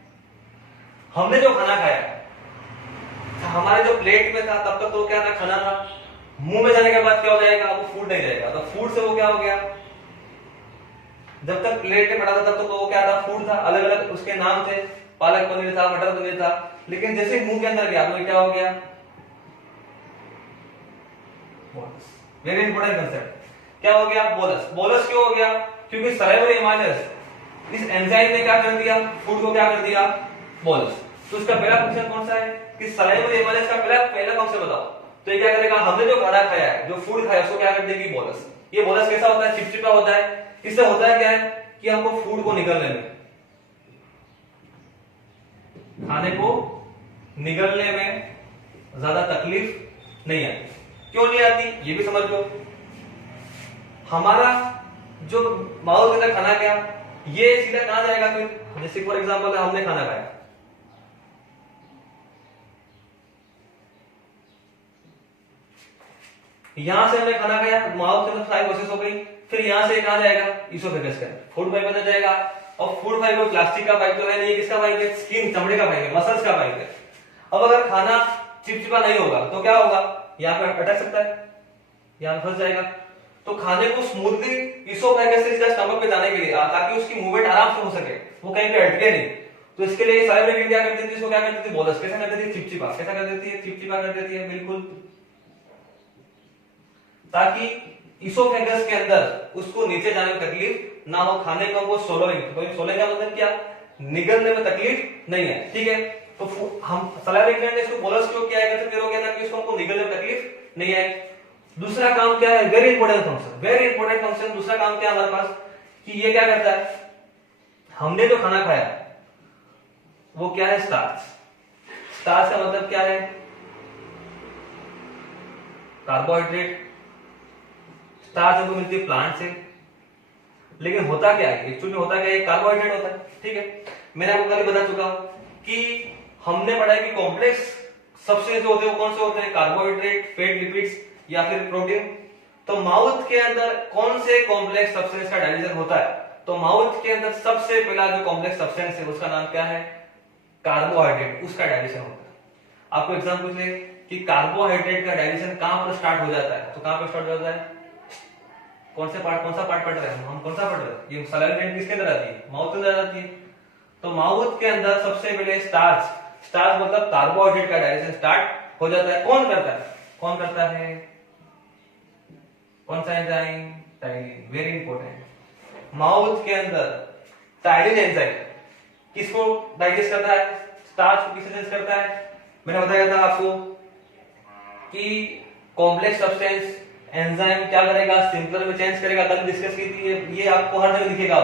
हमने जो खाना खाया, हमारे जो प्लेट में था तब तक तो क्या था, खाना था। मुंह में जाने के बाद क्या हो जाएगा, वो फूड नहीं रहेगा। तो फूड से वो क्या हो गया, जब तक प्लेट में पड़ा था तब तक तो वो क्या था, फूड था। अलग अलग उसके नाम थे, पालक पनीर था, मटर पनीर था। लेकिन जैसे मुंह के अंदर गया तो क्या हो गया, बोलस। Very important concept. क्या हो गया, बोलस। बोलस क्यों हो गया, क्योंकि सलाइवरी एमाइलेज इस एंजाइम ने क्या कर दिया, फूड को क्या कर दिया, बोलस। तो इसका पहला फंक्शन कौन सा है, कि सलाइवरी एमाइलेज का पहला फंक्शन बताओ। तो ये क्या करेगा, हमने जो खाना खाया है, जो फूड खाया, उसको क्या कर देगी, बोलस। ये बोलस कैसा होता है, चिपचिपा होता है। इससे होता है क्या है, कि हमको फूड को निगलने में, खाने को निगलने में ज्यादा तकलीफ नहीं आती। क्यों नहीं आती, ये भी समझ लो। हमारा जो माउथ के अंदर खाना गया, ये सीधा कहां जाएगा फिर, जैसे फॉर एग्जांपल हमने खाना खाया, यहां से हमने खाना खाया, माउथ के अंदर सारी प्रोसेस हो गई, फिर यहां से कहां जाएगा, इसोफेगस के अंदर फूड पाइप अंदर जाएगा। और फूड पाइप में प्लास्टिक का पाइप तो है नहीं, किसका पाइप है, स्किन, चमड़े का पाइप है, मसल्स का पाइप है। अब अगर खाना चिपचिपा नहीं होगा तो क्या होगा, यहाँ पे अटक सकता है, यहाँ फंस जाएगा। तो खाने को स्मूथली इसोफेगस से सीधा स्टमक पे जाने के लिए, ताकि उसकी मूवमेंट आराम से हो सके, वो कहीं पे अटके नहीं, तो इसके लिए सारी ब्रेकिंग क्या करती थी, इसको क्या करती थी, बोलस। कैसा कर देती है, चिपचिपा। कैसा कर देती है, चिपचिपा कर देती है, बिल्कुल, ताकि इसोफेगस के अंदर उसको नीचे जाने में तकलीफ ना हो, खाने को वो सोलोइंग का मतलब क्या, निगलने में तकलीफ नहीं है। ठीक है, तो हम सलाइवरी ग्लैंड ने इसको बोलस क्यों किया है, क्लियर हो गया ना, कि इसको हमको निगलने में तकलीफ नहीं है। दूसरा काम क्या है, वेरी इंपॉर्टेंट फंक्शन, दूसरा काम क्या है हमारे पास, कि ये क्या करता है, हमने जो खाना खाया वो क्या है, स्टार्च। स्टार्च का मतलब क्या है, कार्बोहाइड्रेट। स्टार्च हमको मिलती है प्लांट से, लेकिन होता क्या है, एक्चुअली होता क्या है, कार्बोहाइड्रेट होता है। ठीक है, मैंने आपको कल बता चुका हूं कि हमने पढ़ा है कि कॉम्प्लेक्स सब्सटेंस जो होते हैं वो कौन से होते हैं, कार्बोहाइड्रेट, फैट, लिपिड्स या फिर प्रोटीन। तो माउथ के अंदर कौन से कॉम्प्लेक्स सब्सटेंस का डाइजेशन होता है, तो माउथ के अंदर सबसे पहला जो कॉम्प्लेक्स सब्सटेंस है उसका नाम क्या है, कार्बोहाइड्रेट, उसका डाइजेशन होता है। आपको एग्जाम पूछ ले कि कार्बोहाइड्रेट का डाइजेशन कहां पर स्टार्ट हो जाता है, तो कहां पर स्टार्ट हो जाता है, कौन सा पार्ट पढ़ रहे हैं हम, कौन सा पढ़ रहे हैं, ये सलाइवरी ग्लैंड किसके अंदर आती है, माउथ के अंदर आती है। तो माउथ के अंदर सबसे पहले स्टार्च मतलब कार्बोहाइड्रेट का डाइजेशन स्टार्ट हो जाता है। कौन करता है, कौन सा enzyme, ptyalin. Very important, mouth के अंदर टाइलिन एंजाइम किसको डाइजेस्ट करता है, स्टार्च को किसे डाइजेस्ट करता है। मैंने बताया था आपको कि कॉम्प्लेक्स सब्सटेंस एंजाइम क्या करेगा, सिंपलर में चेंज करेगा, कल डिस्कस की थी ये आपको हर जगह दिखेगा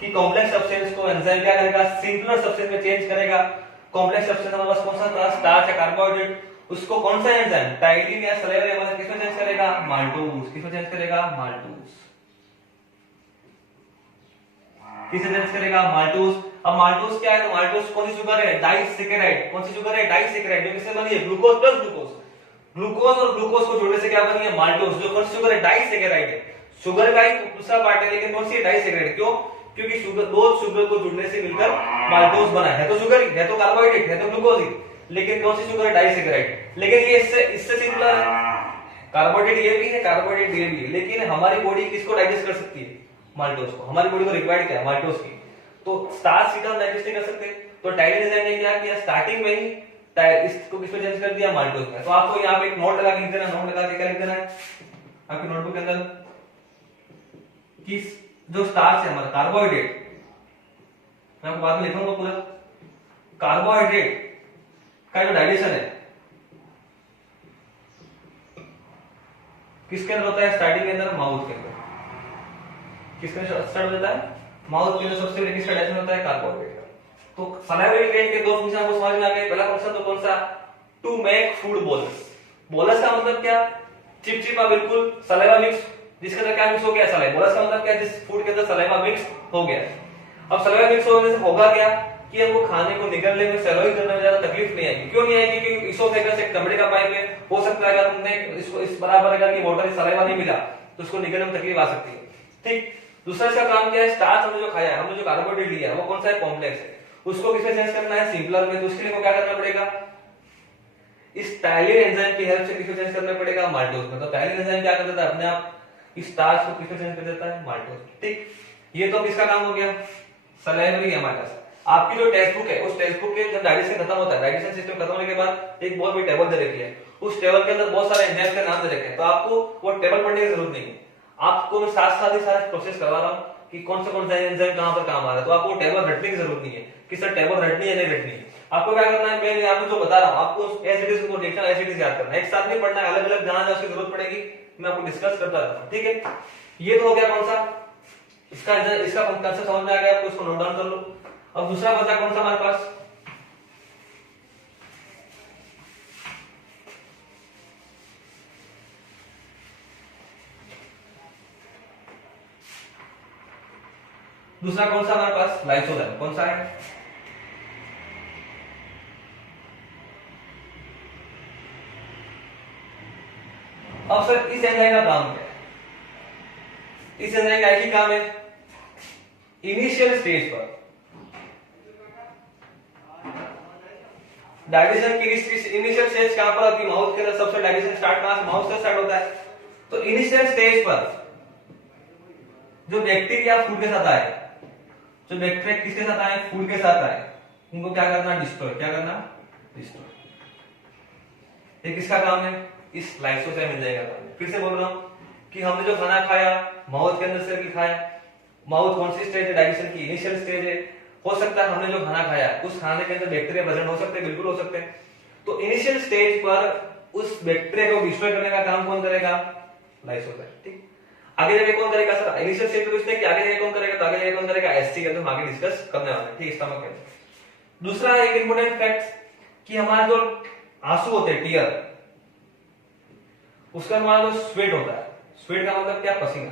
कि कॉम्प्लेक्स सब्सटेंस को एंजाइम क्या करेगा, सिंपलर सब्सटेंस में चेंज करेगा। कॉम्प्लेक्स सब्सटेंस हमारे पास कौन सा था, स्टार्च या कार्बोहाइड्रेट, उसको कौन सा एंजाइम, टाइलिन या सलाइवरी एमाइलेज किसमें चेंज करेगा, माल्टोज। किसमें चेंज करेगा, माल्टोज। किसे चेंज करेगा, माल्टोज। अब माल्टोज क्या है, तो माल्टोज कौन सी शुगर है, डाइसैकेराइड। कौन सी शुगर है, डाइसैकेराइड, जो किससे बनी है, ग्लूकोज प्लस ग्लूकोज। ग्लूकोज और ग्लूकोज को जोड़ने से क्या बनी है, माल्टोज। जो कौन सी शुगर है, डाइसैकेराइड है। शुगर का ही दूसरा पार्ट है, लेकिन कौन सी है, डाइसैकेराइड। क्यों, क्योंकि शुगर, दो शुगर को जुड़ने से मिलकर माल्टोज बना है तो शुगर ही है, तो कार्बोहाइड्रेट है, तो ग्लूकोज ही, लेकिन कौन सी शुगर है? डाइसैकेराइड। लेकिन ये इससे सिंपल है, कार्बोहाइड्रेट ये भी है, कार्बोहाइड्रेट ये भी है, लेकिन हमारी बॉडी किसको डाइजेस्ट कर सकती है? माल्टोज को। हमारी बॉडी को रिक्वायर्ड क्या है? माल्टोज की। तो स्टार्च सीधा डाइजेस्ट नहीं कर सकते, तो टाइलिन एंजाइम ने क्या किया? स्टार्टिंग में ही इसको किसमें चेंज कर दिया? माल्टोज में। तो आपको यहाँ पे एक नोट लगा के लिख देना, नोट लगा के क्या लिख देना है आपकी नोटबुक के अंदर कि जो स्टार्च है हमारा कार्बोहाइड्रेट, मैं आपको बाद में लिखूंगा पूरा, कार्बोहाइड्रेट का जो डाइजेशन है किसके अंदर होता है? स्टार्टिंग के अंदर माउथ के अंदर। किसके अंदर स्टार्ट होता है? माउथ के अंदर। सबसे पहले किसका डाइजेशन होता है? कार्बोहाइड्रेट का। तो सलाइवरी ग्लैंड के दो फंक्शन आपको समझ में आ गए। पहला फंक्शन तो कौन सा? To make food bolus. Bolus का मतलब क्या? चिपचिपा बिल्कुल सलाइवा मिक्स, जिसके अंदर क्या मिक्स हो गया? सलाइवा। बोलस का मतलब क्या? जिस फूड के अंदर सलाइवा मिक्स हो गया। अब सलाइवा मिक्स होने से होगा क्या कि हमको खाने को निगलने में, सैलोई करने में ज्यादा तकलीफ नहीं आएगी। क्यों नहीं आएगी? क्योंकि इसोफेगस एक चमड़े का पाइप है, हो सकता है अगर तुमने इसको इस बराबर अगर की वाटर सलाइवा नहीं मिला तो उसको निगलने में तकलीफ आ सकती है। ठीक। दूसरा इसका काम क्या है? स्टार्च हमने जो खाया है, हमने जो कार्बोहाइड्रेट लिया है वो कौन सा है? कॉम्प्लेक्स है। उसको किसमें चेंज करना है? सिंपलर में। तो उसके लिए क्या करना पड़ेगा? इस टाइलिन एंजाइम की हेल्प से किसमें चेंज करना पड़ेगा? माल्टोज में। तो टाइलिन एंजाइम क्या कर देता है? अपने आप इस स्टार्च को किसमें चेंज कर देता है? माल्टोज। ठीक। ये तो किसका काम हो गया? सलाइवरी है हमारे पास। आपकी जो टेक्स्ट बुक है, उस टेक्स्ट बुक के जब डाइजेशन खत्म होता है, डाइजेशन सिस्टम खत्म होने के बाद एक बहुत बड़ी टेबल दे रखी है, उस टेबल के अंदर बहुत सारे एंजाइम के नाम दे रखे हैं। तो आपको वो टेबल पढ़ने की जरूरत नहीं है, आपको मैं साथ साथ ही सारा प्रोसेस करवा रहा हूँ कि कौन सा एंजाइम कहां पर काम आ रहा है। तो आपको टेबल रटने की जरूरत नहीं है कि सर टेबल रटनी है नहीं रटनी है। आपको क्या करना है? मैं आपको जो बता रहा हूँ, आपको एसिडिस को रिएक्शन एसिडिस याद करना है, एक साथ नहीं पढ़ना है, अलग अलग जहां जहां उसकी जरूरत पड़ेगी मैं आपको डिस्कस करता रहता हूँ। ठीक है। ये तो हो गया कौन सा? इसका कंसेप्ट समझ में आ गया आपको, इसको नोट डाउन कर लो। अब दूसरा बचा कौन सा हमारे पास? दूसरा कौन सा हमारे पास? लाइसोजाइम। कौन सा है? अब सर इस एंजाइम का काम क्या है? इस एंजाइम का एक ही काम है, इनिशियल स्टेज पर डाइजेशन की इनिशियल स्टेज कहां पर होती है? माउथ के अंदर। सबसे डाइजेशन स्टार्ट कहां से? माउथ से स्टार्ट होता है। तो इनिशियल स्टेज पर जो बैक्टीरिया फूड के साथ आए, जो बैक्टीरिया किसके साथ आए? फूड के साथ आए, उनको क्या करना? डिस्ट्रॉय। क्या करना? डिस्ट्रॉय। ये किसका काम है? इस लाइसोजाइम एंजाइम का काम है। फिर से बोल रहा हूं कि हमने जो खाना खाया माउथ के अंदर से भी खाया, माउथ कौन सी स्टेज है? डाइजेशन की इनिशियल स्टेज है। हो सकता है हमने जो खाना खाया उस खाने के अंदर बैक्टीरिया प्रेजेंट हो सकते हैं, बिल्कुल हो सकते हैं। तो इनिशियल स्टेज पर उस बैक्टीरिया को डिस्ट्रॉय करने का काम कौन करेगा? लाइसोजाइम। ठीक। आगे जाके कौन करेगा सर? इनिशियल स्टेज पर उसने कि आगे जाके कौन करेगा? तो आगे जाके कौन करेगा? एसटी का तो हम आगे डिस्कस करने वाले हैं। ठीक। स्टमक के दूसरा एक इंपॉर्टेंट फैक्ट कि हमारा जो आंसू होते हैं, टीयर, उसका हमारा जो स्वेट होता है, स्वेट का मतलब क्या? पसीना।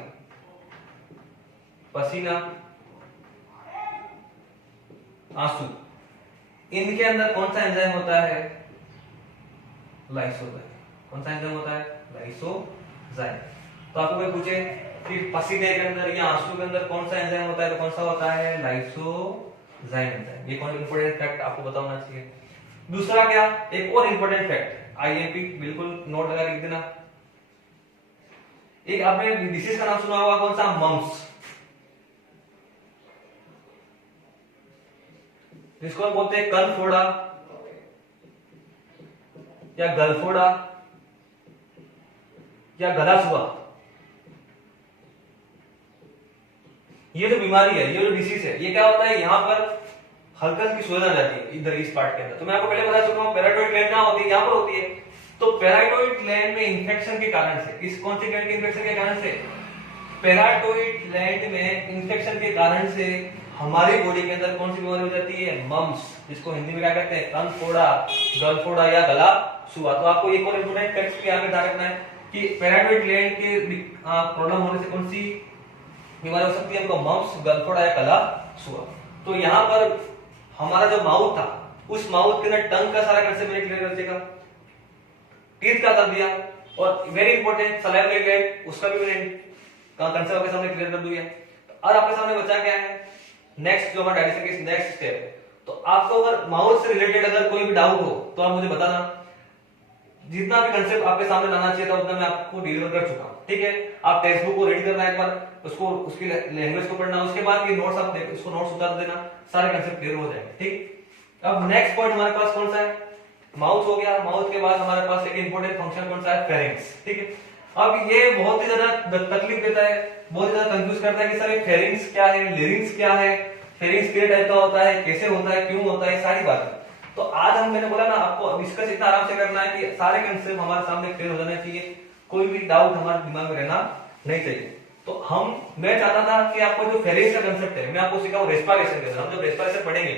पसीना, आंसू, इनके अंदर कौन सा एंजाइम होता है? लाइसोजाइम। कौन सा एंजाइम होता है? लाइसोजाइम। तो आपको कोई पूछे कि पसीने के अंदर या आंसू के अंदर कौन सा एंजाइम होता है, तो कौन सा होता है? Lysozyme enzyme. ये कौन इंपॉर्टेंट फैक्ट आपको पता होना चाहिए। दूसरा क्या? एक और इंपॉर्टेंट फैक्ट, आईएमपी, बिल्कुल नोट लगा लिख देना। एक आपने डिसीज का नाम सुना होगा, कौन सा? मम्स, जिसको हम बोलते हैं कनफोड़ा या गलफोड़ा या गलासुआ। ये जो बीमारी है, ये जो डिसीज है, ये क्या होता है? यहां पर हल्का की सूजन आ जाती है इधर इस पार्ट के अंदर। तो मैं आपको पहले बता चुका हूं पैराटाइड ग्लैंड कहां होती है? यहां पर होती है। तो पैराटाइड ग्लैंड में इंफेक्शन के कारण से, किस कौन से ग्लैंड के इंफेक्शन के कारण से? पैराटाइड ग्लैंड में इंफेक्शन के कारण से हमारी बॉडी के अंदर कौन सी बीमारी हो जाती है? मम्स, जिसको हिंदी में क्या कहते हैं? कनफोड़ा, गलफोड़ा या गलासुआ। तो आपको एक और इंपॉर्टेंट फैक्ट भी आगे ध्यान रखना है कि पैराटाइड ग्लैंड के प्रॉब्लम होने से कौन सी बीमारी हो सकती है? हमको मम्स, गलफोड़ा या गलासुआ। तो यहाँ पर हमारा जो माउथ था, उस माउथ के अंदर टंग का सारा कंसेप्ट मैंने क्लियर कर देगा, टीथ का कर दिया, और वेरी इंपॉर्टेंट सलाइवरी ग्लैंड, उसका भी मैंने कंसेप्ट आपके सामने क्लियर कर दिया। और आपके सामने बचा क्या है? नेक्स्ट जो हमारा डाइजेशन की नेक्स्ट स्टेप है। तो आपको अगर माउथ से रिलेटेड अगर कोई भी डाउट हो तो आप मुझे बताना। जितना भी कंसेप्ट आपके सामने लाना चाहिए था उतना मैं आपको डिलीवर कर चुका हूं, ठीक है। आप टेक्स्ट बुक को रीड करना, एक बार उसको उसकी लैंग्वेज को पढ़ना, उसके बाद ये नोट्स आप उसको नोट्स उतार देना, सारे कंसेप्ट क्लियर हो जाएंगे, ठीक। अब नेक्स्ट पॉइंट हमारे पास कौन सा है? माउथ हो गया। माउथ के बाद हमारे पास एक इंपॉर्टेंट फंक्शन कौन सा है? फेरिंग्स, ठीक है। अब ये बहुत ही ज्यादा तकलीफ देता है, बहुत ही ज्यादा कंफ्यूज करता है कि सर फेरिंग्स क्या है, लेरिंग्स क्या है, फेरिंग्स किस टाइप का होता है, कैसे होता है, क्यों होता है, सारी बातें। तो आज मैंने बोला ना आपको डिस्कस इतना आराम से करना है कि सारे कंसेप्ट हमारे सामने क्लियर हो जाने चाहिए, कोई भी डाउट हमारे दिमाग में रहना नहीं चाहिए। तो मैं चाहता था कि आपको जो फेरिंग्स का कंसेप्ट है मैं आपको सिखाऊं रेस्पिरेशन के। हम जब रेस्पिरेशन पढ़ेंगे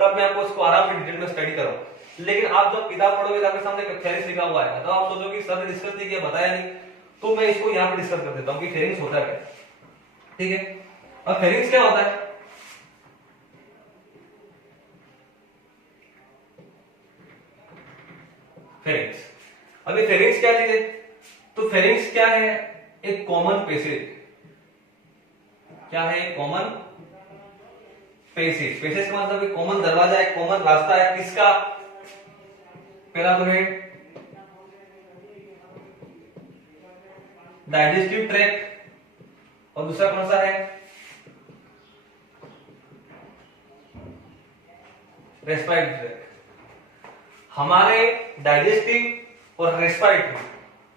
तब मैं आपको उसको आराम से डिटेल में स्टडी करूं। लेकिन आप जब किताब पढ़ोगे तो आपके सामने फेरिंग्स लिखा हुआ है तो आप सोचोगे सर ने डिस्कस नहीं किया, बताया नहीं, तो मैं इसको यहाँ पे डिस्कस कर देता हूँ कि फेरिंग्स होता है क्या, ठीक है। अब फेरिंग्स क्या होता है? फेरिंग्स, अभी फेरिंग्स क्या चीज है? तो फेरिंग्स क्या है? एक कॉमन पैसेज। क्या है? Common passage. पैसेज का मतलब एक कॉमन दरवाजा, एक कॉमन रास्ता है किसका? पहला तो है डाइजेस्टिव ट्रैक्ट और दूसरा कौन सा है? Respiratory tract. हमारे डाइजेस्टिव और रेस्पिरेटरी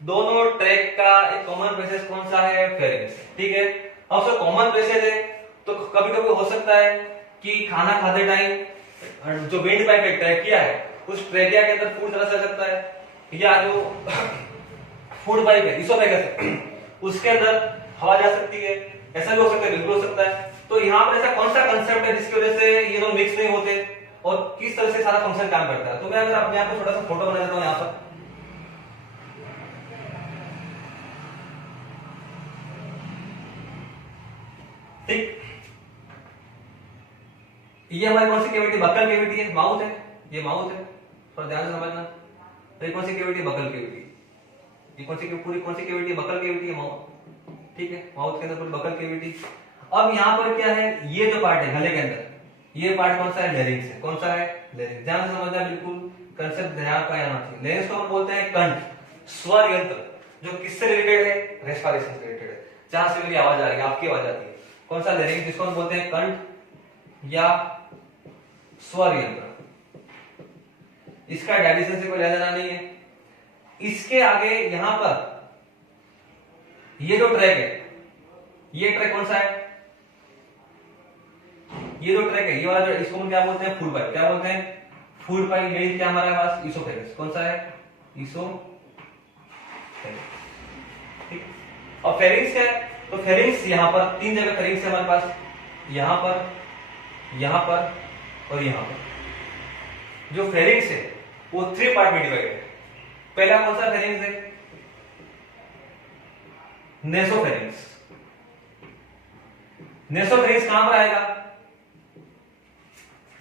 दोनों ट्रैक का एक कॉमन पैसेज कौन सा है? फेरिंग्स, ठीक है। अब सर कॉमन पैसेज है तो कभी कभी हो सकता है कि खाना खाते टाइम जो विंड पाइप एक ट्रैक किया है उस ट्रैकिया के अंदर फूड चला सकता है, या जो फूड पाइप है इसोफेगस उसके अंदर हवा जा सकती है, ऐसा भी हो सकता है, बिल्कुल हो सकता है। तो यहाँ पर ऐसा कौन सा कंसेप्ट है जिसकी वजह से ये दोनों मिक्स नहीं होते और किस तरह से सारा फंक्शन काम करता है? तो मैं अगर अपने आप को थोड़ा सा फोटो बना देता हूँ यहाँ पर, ठीक। ये हमारी कौन सी कैविटी? बक्कल कैविटी है, माउथ है, ये माउथ है, थोड़ा ध्यान से समझना। तो ये कौन सी कैविटी? Buccal cavity. ये कौन सी पूरी कौन सी कैविटी? बक्कल कैविटी है, माउथ, ठीक है। माउथ के अंदर पूरी बक्कल कैविटी। अब यहाँ पर क्या है? ये जो पार्ट है गले के अंदर, ये पार्ट कौन सा है? लेरिंग्स है। कौन सा है? लेरिंग्स। ध्यान से समझना, बिल्कुल कंसेप्ट ध्यान का आना चाहिए। लेरिंग्स को हम बोलते हैं कंठ, स्वर यंत्र, जो किससे रिलेटेड है? रेस्पिरेशन से रिलेटेड है, जहां से मेरी आवाज आ रही है, आपकी आवाज आती है। कौन सा? लेरिंग्स, जिसको हम बोलते हैं कंठ या स्वर यंत्र। इसका डाइजेशन से कोई लेना देना नहीं है। इसके आगे यहां पर ये जो ट्रैक है, ये ट्रैक कौन सा है? ये जो ट्रैक है, ये वाला जो, इसको हम क्या बोलते हैं? Food pipe. क्या बोलते हैं? Food pipe. ये क्या हमारे पास? इसोफेगस। कौन सा है? इसोफेगस, ठीक। और फेरिंग्स क्या है? तो फेरिंग्स यहां पर तीन जगह फेरिंग्स है हमारे पास, यहां पर, यहां पर और यहां पर। जो फेरिंग्स है वो 3 पार्ट में डिवाइडेड है। पहला कौन सा फेरिंग्स है? नेसोफेरिंग्स। नेसोफेरिंग्स कहां पर आएगा?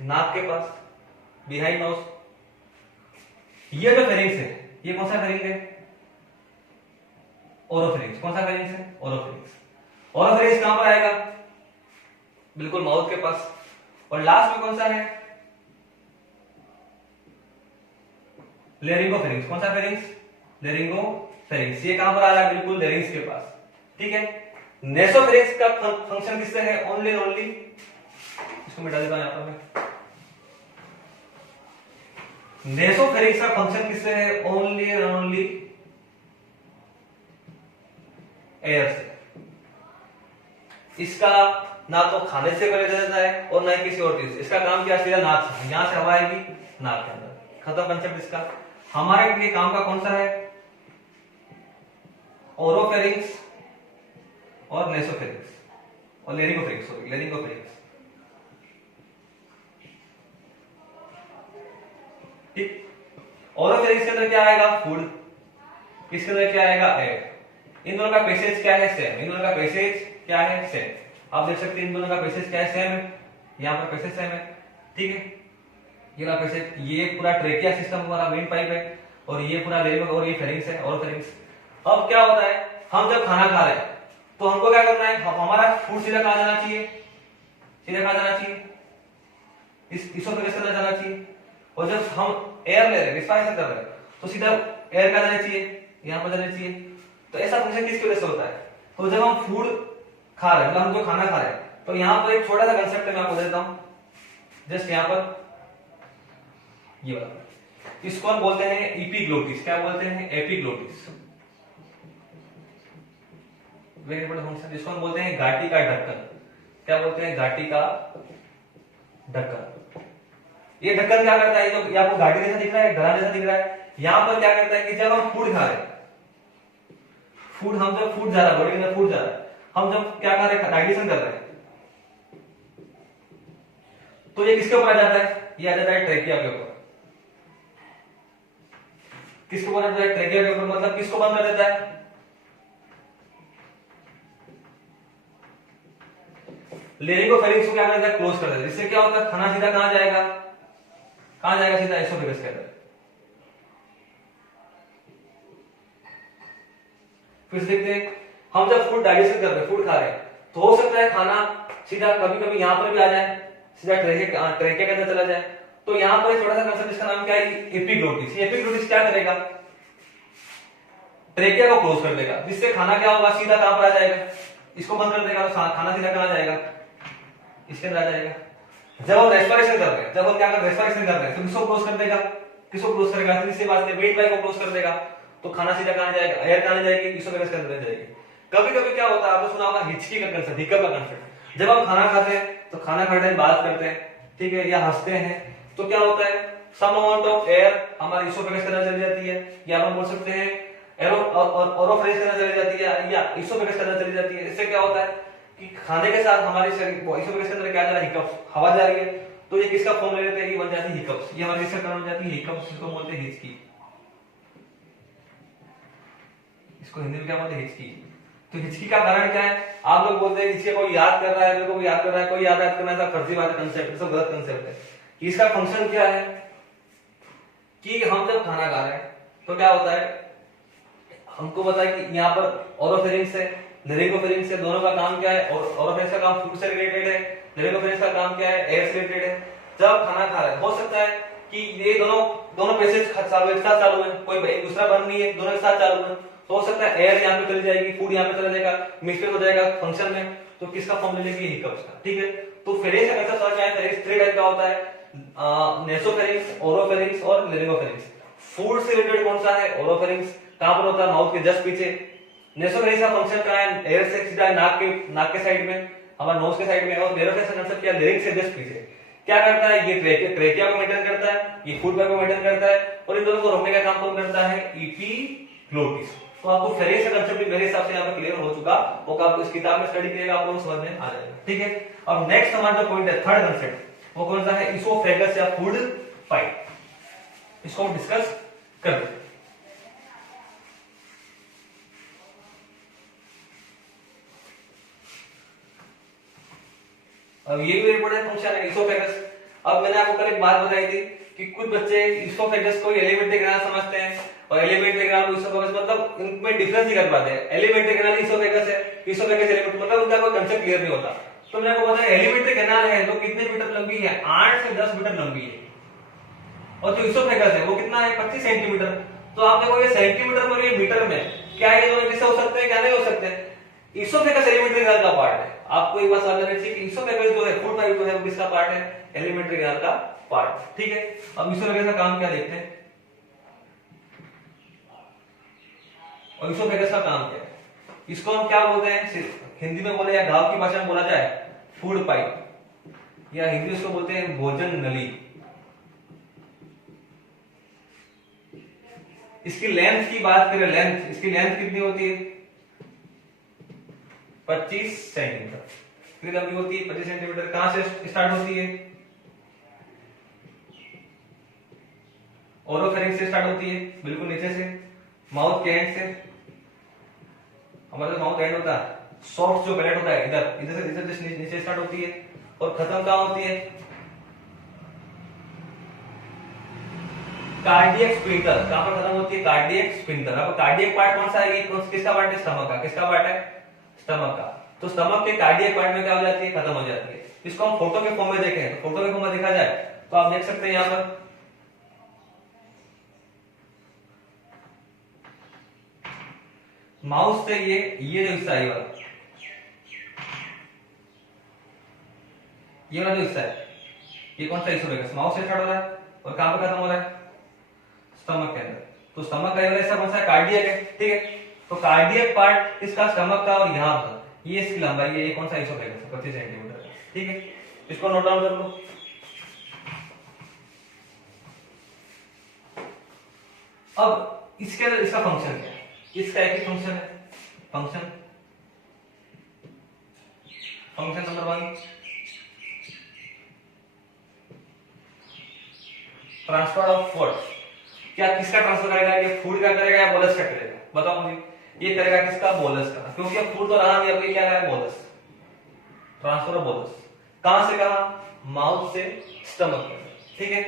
नाक के पास, बिहाइंड नोज। ये जो फेरिंग्स है ये कौन सा फेरिंग्स है? ओरोफेरिंग्स। कौन सा फेरिंग्स है? ओरोफेरिंग्स। ओरोफेरिंग्स कहां पर आएगा? बिल्कुल माउथ के पास। और लास्ट में कौन सा है? लेरिंगोफेरिंग्स। कौन सा फेरिंग्स? लेरिंगोफेरिंग्स। ये कहां पर आ रहा है? बिल्कुल लेरिंग्स के पास, ठीक है। नेसोफेरिंग्स का फंक्शन किससे है? ओनली ओनली, इसको मिटा देता हूं यहां पर मैं। नेसोफेरिंग्स का फंक्शन किससे है? ओनली एंड ओनली एयर से। इसका ना तो खाने से पहले जाता है और ना ही किसी और चीज से। इसका काम क्या? सीधा नाक से, यहां से हवा आएगी नाक के अंदर, खत्म कंसेप्ट इसका। हमारे लिए काम का कौन सा है? ओरोफेरिंग्स और नेसोफेरिंग्स और लेरिंगोफेरिंग्स, सॉरी लेरिंगोफेरिंग्स, ठीक। ओरोफेरिंग्स के अंदर क्या आएगा? फूड। इसके अंदर क्या आएगा? एयर। इन दोनों का पैसेज क्या है? सेम। इन दोनों का पैसेज क्या है? सेम। आप देख सकते हैं इन दोनों का पैसेज क्या है? सेम है। यहाँ पर पैसेज सेम है, ठीक है। ये रहा पैसेज। ये पूरा ट्रेकिया सिस्टम हमारा मेन पाइप है और ये पूरा लेरिंग और ये फेरिंग्स है, ओरोफेरिंग्स। अब क्या होता है? हम जब खाना खा रहे हैं तो हमको क्या करना है? हमारा फूड सीधा कहां जाना चाहिए? सीधा कहां जाना चाहिए, इस इसोफेगस के अंदर जाना चाहिए। और जब हम एयर ले रहे हैं, रिस्पायरेशन कर रहे हैं, तो सीधा एयर का जाना चाहिए, यहां पर जाना चाहिए। तो ऐसा फंक्शन किसकी वजह से होता है, तो जब हम फूड खा रहे हैं, मतलब हम जो खाना खा रहे हैं, तो यहां पर एक छोटा सा कंसेप्ट मैं आपको देता हूं, जस्ट यहां पर ये वाला, इसको हम बोलते हैं एपिग्लोटिस। क्या बोलते हैं, एपिग्लोटिस। वेरी इंपॉर्टेंट फंक्शन, जिसको हम बोलते हैं घाटी का ढक्कन। क्या बोलते हैं, घाटी का ढक्कन। ये ढक्कन क्या करता है, तो ये आपको घाटी जैसा दिख रहा है, घड़ा जैसा दिख रहा है। यहां पर क्या करता है कि जब हम फूड खा रहे हैं, फूड हम जब फूड जा रहा है, बॉडी के अंदर फूड जा रहा है, हम जब क्या कर रहे हैं, डाइजेशन कर रहे हैं, तो ये किसके ऊपर आ जाता है, ये आ जाता है ट्रेकिया के ऊपर। किसके ऊपर आ जाता है, ट्रेकिया के ऊपर। मतलब किसको बंद कर देता है, लेरिंगोफेरिंक्स को क्या कर देता है, क्लोज कर देता है। इससे क्या होता है, खाना सीधा कहां जाएगा, कहां जाएगा, सीधा एसोफेगस के अंदर। फिर देखते हैं, हम जब फूड डाइजेशन कर रहे हैं, फूड खा रहे हैं, तो हो सकता है खाना सीधा कभी कभी यहां पर भी आ जाए, सीधा ट्रेकिया के अंदर चला जाए। तो यहां पर छोटा सा कंसेप्ट, इसका नाम क्या है, एपिग्लोटिस। एपिग्लोटिस क्या करेगा, ट्रेकिया को क्लोज कर देगा, जिससे खाना क्या होगा, सीधा कहां पर आ जाएगा, इसको बंद कर देगा, तो खाना सीधा कहां जाएगा, इसके अंदर आ जाएगा। जब हम रेस्पिरेशन कर रहे हैं, जब हम क्या कर रेस्पिरेशन कर रहे हैं, तो किसको क्लोज कर देगा, किसको क्लोज करेगा, तीसरी बात है वेट बाय को क्लोज कर देगा। तो खाना सीधा कहां जाएगा, एयर कहां जाएगी, इसोफेगस के अंदर जाएगी। कभी कभी क्या होता है, आपने सुना होगा हिचकी का कंसेप्ट, हिकअप का कंसेप्ट। जब हम खाना खाते हैं, तो खाना खाते हैं, बात करते हैं, ठीक है, या हंसते हैं, तो क्या होता है, सम अमाउंट ऑफ एयर हमारे इसोफेगस के अंदर चली जाती है, या हम बोल सकते हैं ओरोफेरिंक्स के अंदर चली जाती है, या इसोफेगस के अंदर चली जाती है। इससे क्या होता है कि खाने के साथ हमारे शरीर इसोफेगस के अंदर क्या जा रहा है, हिकअप्स, हवा जा रही है, तो ये किसका फॉर्म ले लेते हैं, ये बन जाती है हिकअप्स। ये हमारी इसका कारण बन जाती है हिकअप्स, इसको बोलते हैं हिचकी। इसको हिंदी में क्या बोलते हैं, हिचकी। तो हिचकी का कारण क्या है, आप लोग बोलते हैं हिचकी कोई याद कर रहा है, मेरे को याद कर रहा है, कोई याद करना, ऐसा फर्जी बात कंसेप्ट, सब गलत कंसेप्ट है। इसका फंक्शन क्या है कि हम जब खाना खा रहे हैं, तो क्या होता है, हमको पता है कि यहाँ पर ओरोफेरिंक्स है, लेरिंगोफेरिंक्स है, दोनों का काम क्या है, और ओरोफेरिंक्स का काम फूड से रिलेटेड है, लेरिंगोफेरिंक्स का काम क्या है, एयर से रिलेटेड है। जब खाना खा रहे हैं, हो सकता है कि ये दोनों पैसेज चालू एक साथ चालू है, कोई एक दूसरा बंद नहीं है, दोनों एक साथ चालू है। तो हो सकता है एयर यहाँ पे चली जाएगी, फूड यहाँ पे चला जाएगा, मिक्सचर हो जाएगा फंक्शन में, तो किसका फॉर्म ले लेगी, हिकअप्स का। ठीक है, तो फेरिंक्स का मतलब क्या है, फेरिंक्स 3 टाइप का होता है, नेसोफेरिंक्स, ओरोफेरिंक्स और लेरिंगोफेरिंक्स। फूड से रिलेटेड कौन सा है, ओरोफेरिंक्स, कहां पर होता है, माउथ के जस्ट पीछे। नेसोफेरिंक्स का फंक्शन क्या है, एयर से सीधा नाक के साइड में, हमारे नोज के साइड में, और लेरिंगोफेरिंक्स का कंसेप्ट क्या है, लेरिंक्स से जस्ट पीछे। क्या करता है, ये ट्रेकिया को मेंटेन करता है, ये फूड को मेंटेन करता है, और इन दोनों को रोकने का काम कौन करता है, एपिग्लोटिस। तो आपको फेरिंक्स का कंसेप्ट भी मेरे हिसाब से यहाँ पे क्लियर हो चुका होगा, आपको इस किताब में स्टडी करिएगा, आपको समझ में आ जाएगा। ठीक है, अब नेक्स्ट हमारा जो पॉइंट है, थर्ड कंसेप्ट, वो कौन सा है, इसोफेगस या फूड पाइप। इसको हम डिस्कस करते हैं। अब ये भी इंपॉर्टेंट फंक्शन है इसोफेगस। अब मैंने आपको कल एक बात बताई थी कि कुछ बच्चे इसोफेगस को एलिमेंट्री ग्रैनल समझते हैं, और एलिमेंट्री ग्रैनल को इसोफेगस, मतलब इनमें डिफरेंस नहीं कर पाते हैं। एलिमेंट्री ग्रैनल इसोफेगस है, इसोफेगस एलिमेंट्री, मतलब उनका कोई कंसेप्ट क्लियर नहीं होता। तो मैंने आपको बताया एलिमेंट्री ग्रैनल है तो कितने मीटर लंबी है, 8 से 10 मीटर लंबी है, और जो इसोफेगस है वो कितना है, 25 सेंटीमीटर। तो आप देखोगे सेंटीमीटर में, ये मीटर में, क्या ये दोनों कैसे हो सकते हैं, क्या नहीं हो सकते। इसोफेगस एलिमेंट्री ग्रैनल का पार्ट है। आपको एक बात समझ लेनी चाहिए कि इसोफेगस जो है, फूड पाइप जो है, वो किसका पार्ट है, एलिमेंट्री ग्रैनल का पार्ट। ठीक है, अब इसोफेगस का काम क्या देखते हैं, और इसोफेगस का काम क्या है, इसको हम क्या बोलते हैं, हिंदी में बोले या गांव की भाषा में बोला जाए फूड पाइप, या हिंदी उसको बोलते हैं भोजन नली। इसकी लेंथ की बात करें, लेंथ, इसकी लेंथ कितनी होती है, 25 सेंटीमीटर। कितनी लंबी होती है, 25 सेंटीमीटर। कहां से स्टार्ट होती है, ओरोफेरिंक्स से स्टार्ट होती है, बिल्कुल नीचे से, माउथ के एंड से। हमारा जो माउथ एंड होता है, सॉफ्ट जो पैलेट होता है, इधर से इधर नीचे स्टार्ट होती है, और खत्म कहां होती है, कार्डियक स्फिंक्टर। कहां पर खत्म होती है, कार्डियक स्फिंक्टर। अब कार्डियक पार्ट कौन सा है, ये किसका पार्ट है, स्टमक का। किसका पार्ट है, स्टमक का। तो स्टमक के कार्डियक पार्ट में क्या हो जाती है, खत्म हो जाती है। इसको हम फोटो के फॉर्म में देखें, तो फोटो के फॉर्म में देखा जाए तो आप देख सकते हैं यहां पर माउस से ये जो हिस्सा है, ये वाला जो हिस्सा है, ये कौन सा इसोफेगस, माउस से स्टार्ट हो रहा है और कहां पे खत्म हो रहा है, स्टमक के अंदर। तो स्टमक का हिस्सा कौन सा है, कार्डियक है, ठीक है। तो कार्डियक पार्ट इसका स्टमक का और यहां पर ये इसकी लंबाई है, ये कौन सा इसोफेगस है, 25 सेंटीमीटर, ठीक है। इसको नोट डाउन कर लो। अब इसके अंदर इसका फंक्शन क्या है, इसका एक ही फंक्शन है, function number 1 transfer of food. क्या किसका ट्रांसफर करेगा, ये फूड का करेगा या बोलस का करेगा, बताओ मुझे। ये करेगा किसका, बोलस का, क्योंकि अब फूड तो रहा नहीं, अब ये क्या है, बोलस, ट्रांसफर ऑफ बोलस। कहां से कहां, माउथ से स्टमक में, ठीक है।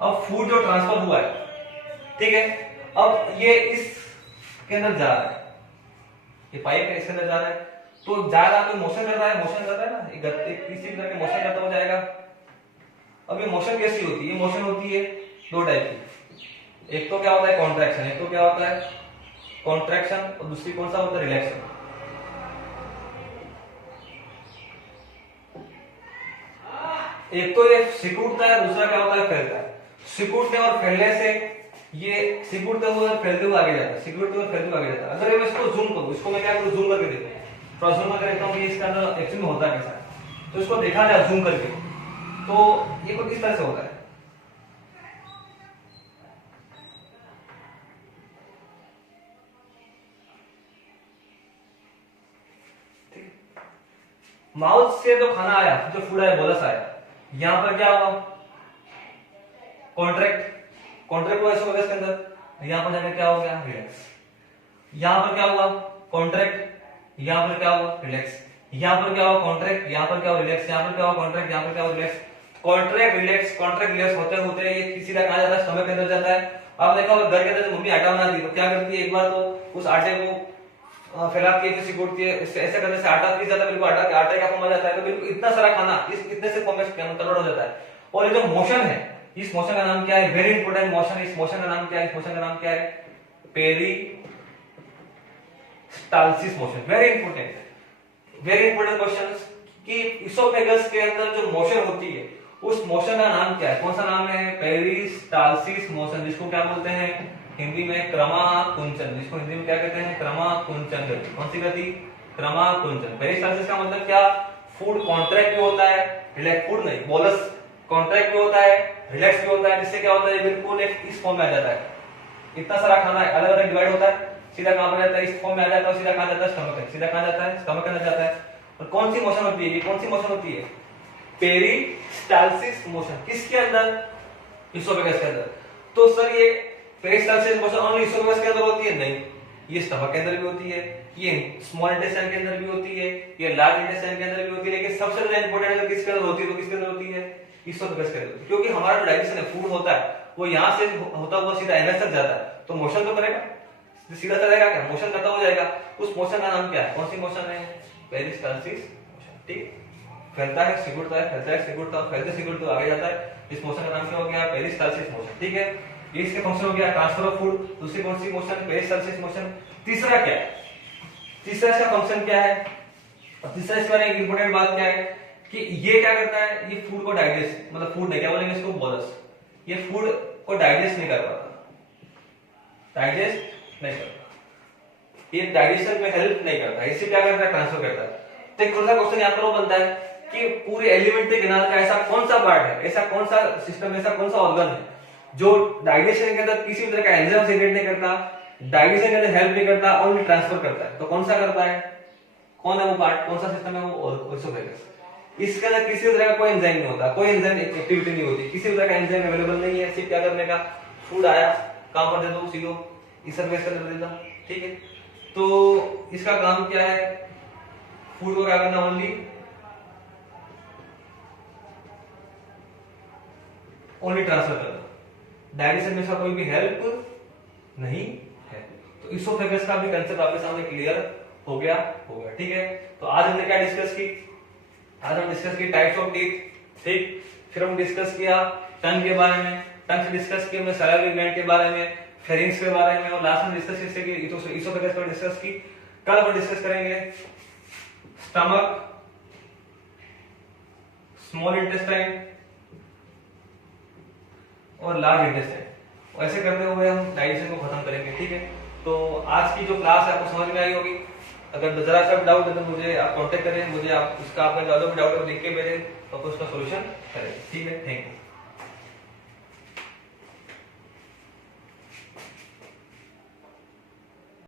अब फूड जो ट्रांसफर हुआ है, ठीक है, अब ये इसके अंदर जा रहा है, ये पाइप है, इसके अंदर जा रहा है, तो जा रहा है तो मोशन कर रहा है, मोशन कर रहा है ना, एक किसी करके मोशन करता हो जाएगा। अब ये मोशन कैसी होती है, मोशन होती है दो टाइप की, एक तो क्या होता है कॉन्ट्रैक्शन, एक तो क्या होता है कॉन्ट्रैक्शन, और दूसरी कौन सा होता है, रिलैक्शन। एक तो ये सिकुड़ता है, दूसरा क्या होता है फैलता है। सिकुड़ने और फैलने से ये सिकुड़ते हुए और फैलते हुए आगे जाता है, सिकुड़ते हुए फैलते हुए आगे जाता है। अगर मैं इसको जूम करूं, इसको मैं क्या करूं, जूम करके देखूं, थोड़ा जूम करके देखता हूं कि इसके अंदर एक्चुअली में होता कैसा है। तो इसको देखा जाए जूम करके, तो ये कुछ इस तरह से होता है, माउथ से जो खाना आया, जो फूड आया, बोलस आया, यहां पर क्या हुआ, कॉन्ट्रैक्ट हुआ इसोफेगस के अंदर, यहां पर जाकर क्या हो गया, रिलैक्स। यहां पर क्या हुआ, कॉन्ट्रैक्ट, यहां पर क्या हुआ, रिलैक्स। यहां पर क्या हुआ, कॉन्ट्रैक्ट, यहां पर क्या हुआ, रिलैक्स। यहां पर क्या हुआ, कॉन्ट्रैक्ट, यहां पर क्या हुआ, रिलैक्स। कॉन्ट्रैक्ट रिलैक्स होते होते ये सीधा कहां जाता है, स्टमक के अंदर जाता है। आप देखा होगा घर के अंदर मम्मी आटा बनाती है तो क्या करती है, एक बार तो उस आटे को फैलाती है, सिकुड़ती है, ऐसे करने से आटा फ्रीज जाता है, बिल्कुल आटे का फॉर्म आ जाता है। तो बिल्कुल इतना सारा खाना इस इतने से फॉर्म में कन्वर्ट हो जाता है। और ये जो मोशन है, इस मोशन का नाम क्या है, वेरी इंपॉर्टेंट मोशन, इस मोशन का नाम क्या है, इस मोशन का नाम क्या है, peristalsis motion. Very important question कि इसोफेगस के अंदर जो मोशन होती है उस मोशन का नाम क्या है, कौन सा नाम है, पेरिस्टाल्सिस मोशन, जिसको क्या बोलते हैं हिंदी में क्रमाकुंचन, जिसको हिंदी में क्या कहते हैं, क्रमाकुंचन गति। कौन सी गति, क्रमाकुंचन। पेरिस्टाल्सिस का मतलब क्या, फूड कॉन्ट्रैक्ट भी होता है, रिलैक्स, फूड नहीं बोलस कॉन्ट्रैक्ट भी होता है, रिलैक्स भी होता है, जिससे क्या होता है बिल्कुल एक इस फॉर्म में आ जाता है। इतना सारा खाना अलग अलग डिवाइड होता है, सीधा कहां पर जाता है, इस फॉर्म में आ जाता है, सीधा कहां जाता है, स्टमक में, सीधा कहां जाता है, स्टमक के अंदर जाता है। और कौन सी मोशन होती है, ये कौन सी मोशन होती है, पेरिस्टाल्सिस मोशन। किसके अंदर, इसोफेगस के अंदर। तो सर ये पेरिस्टाल्सिस मोशन ओनली इसोफेगस के अंदर होती है, नहीं, ये स्टमक के अंदर भी होती है, ये स्मॉल इंटेस्टाइन के अंदर भी होती है, ये लार्ज इंटेस्टाइन के अंदर भी होती है, लेकिन सबसे ज्यादा इंपॉर्टेंट अगर किसके अंदर होती है तो किसके अंदर होती है, इसोफेगस के अंदर। क्योंकि हमारा जो डाइजेशन है, फूड होता है, वो यहां से होता हुआ सीधा एनएस तक जाता है, तो मोशन तो करेगा, सीधा चलेगा क्या, मोशन करता हो जाएगा। उस मोशन का नाम क्या है, कौन सी मोशन है, पेरिस्टाल्सिस मोशन, ठीक। फैलता है, सिकुड़ता है, फैलता है, सिकुड़ता है, फैलते सिकुड़ते आगे जाता है, इस मोशन का नाम क्या हो गया, पेरिस्टाल्सिस मोशन, ठीक है। ये इसके फंक्शन हो गया, ट्रांसफर ऑफ फूड। दूसरी कौन सी मोशन, पेरिस्टाल्सिस मोशन। तीसरा क्या है, तीसरा इसका फंक्शन क्या है, और तीसरा इसका एक इंपॉर्टेंट बात क्या है कि ये क्या करता है, ये फूड को डाइजेस्ट, मतलब फूड नहीं, क्या बोलेंगे इसको, बोलस, ये फूड को डाइजेस्ट नहीं कर पाता, डाइजेस्ट नहीं करता, ये डाइजेशन में हेल्प नहीं करता, इसे क्या करता है, ट्रांसफर करता है। तो एक छोटा क्वेश्चन यहाँ पर वो बनता है कि पूरे एलिमेंट्री कैनाल का ऐसा कौन सा पार्ट है, ऐसा कौन सा सिस्टम, ऐसा कौन सा ऑर्गन है जो डाइजेशन के अंदर किसी भी तरह का एंजाइम सीक्रेट नहीं करता, डाइजेशन के अंदर हेल्प नहीं करता, ओनली ट्रांसफर करता है। तो कौन सा करता है, कौन है वो पार्ट, कौन सा सिस्टम है वो, इसोफेगस। इसके अंदर किसी भी तरह का कोई एंजाइम नहीं होता, कोई एंजाइम एक्टिविटी नहीं होती, किसी भी तरह का एंजाइम अवेलेबल नहीं है, सिर्फ क्या करने का, फूड आया, कहां पर दे दो, सीधो इसोफेगस के अंदर दे दो, ठीक है। तो इसका काम क्या है, फूड को क्या करना, ओनली ट्रांसफर करना, डाइजेशन में इसका कोई भी हेल्प नहीं है। तो इसोफेगस का भी कंसेप्ट आपके सामने क्लियर हो गया ठीक है। तो आज हमने क्या डिस्कस की, आज हम डिस्कस की टाइप्स ऑफ टीथ, ठीक। फिर हम डिस्कस किया टंग के बारे में, टंग से डिस्कस किया हमने सैलिवरी ग्लैंड के बारे में, फेरिंग्स के बारे में, और लास्ट में डिस्कस किससे की इसोफेगस पर डिस्कस की। कल अपन डिस्कस करेंगे स्टमक, स्मॉल इंटेस्टाइन और लार्ज इंटेस्टाइन। ऐसे करते हुए हम डाइजेशन को खत्म करेंगे, ठीक है। तो आज की जो क्लास है आपको समझ में आई होगी। अगर जरा सा डाउट है तो मुझे आप कांटेक्ट करें, मुझे आप उसका आपका जो भी डाउट है लिख के भेजें तो उसका सॉल्यूशन करें, ठीक है। Thank you.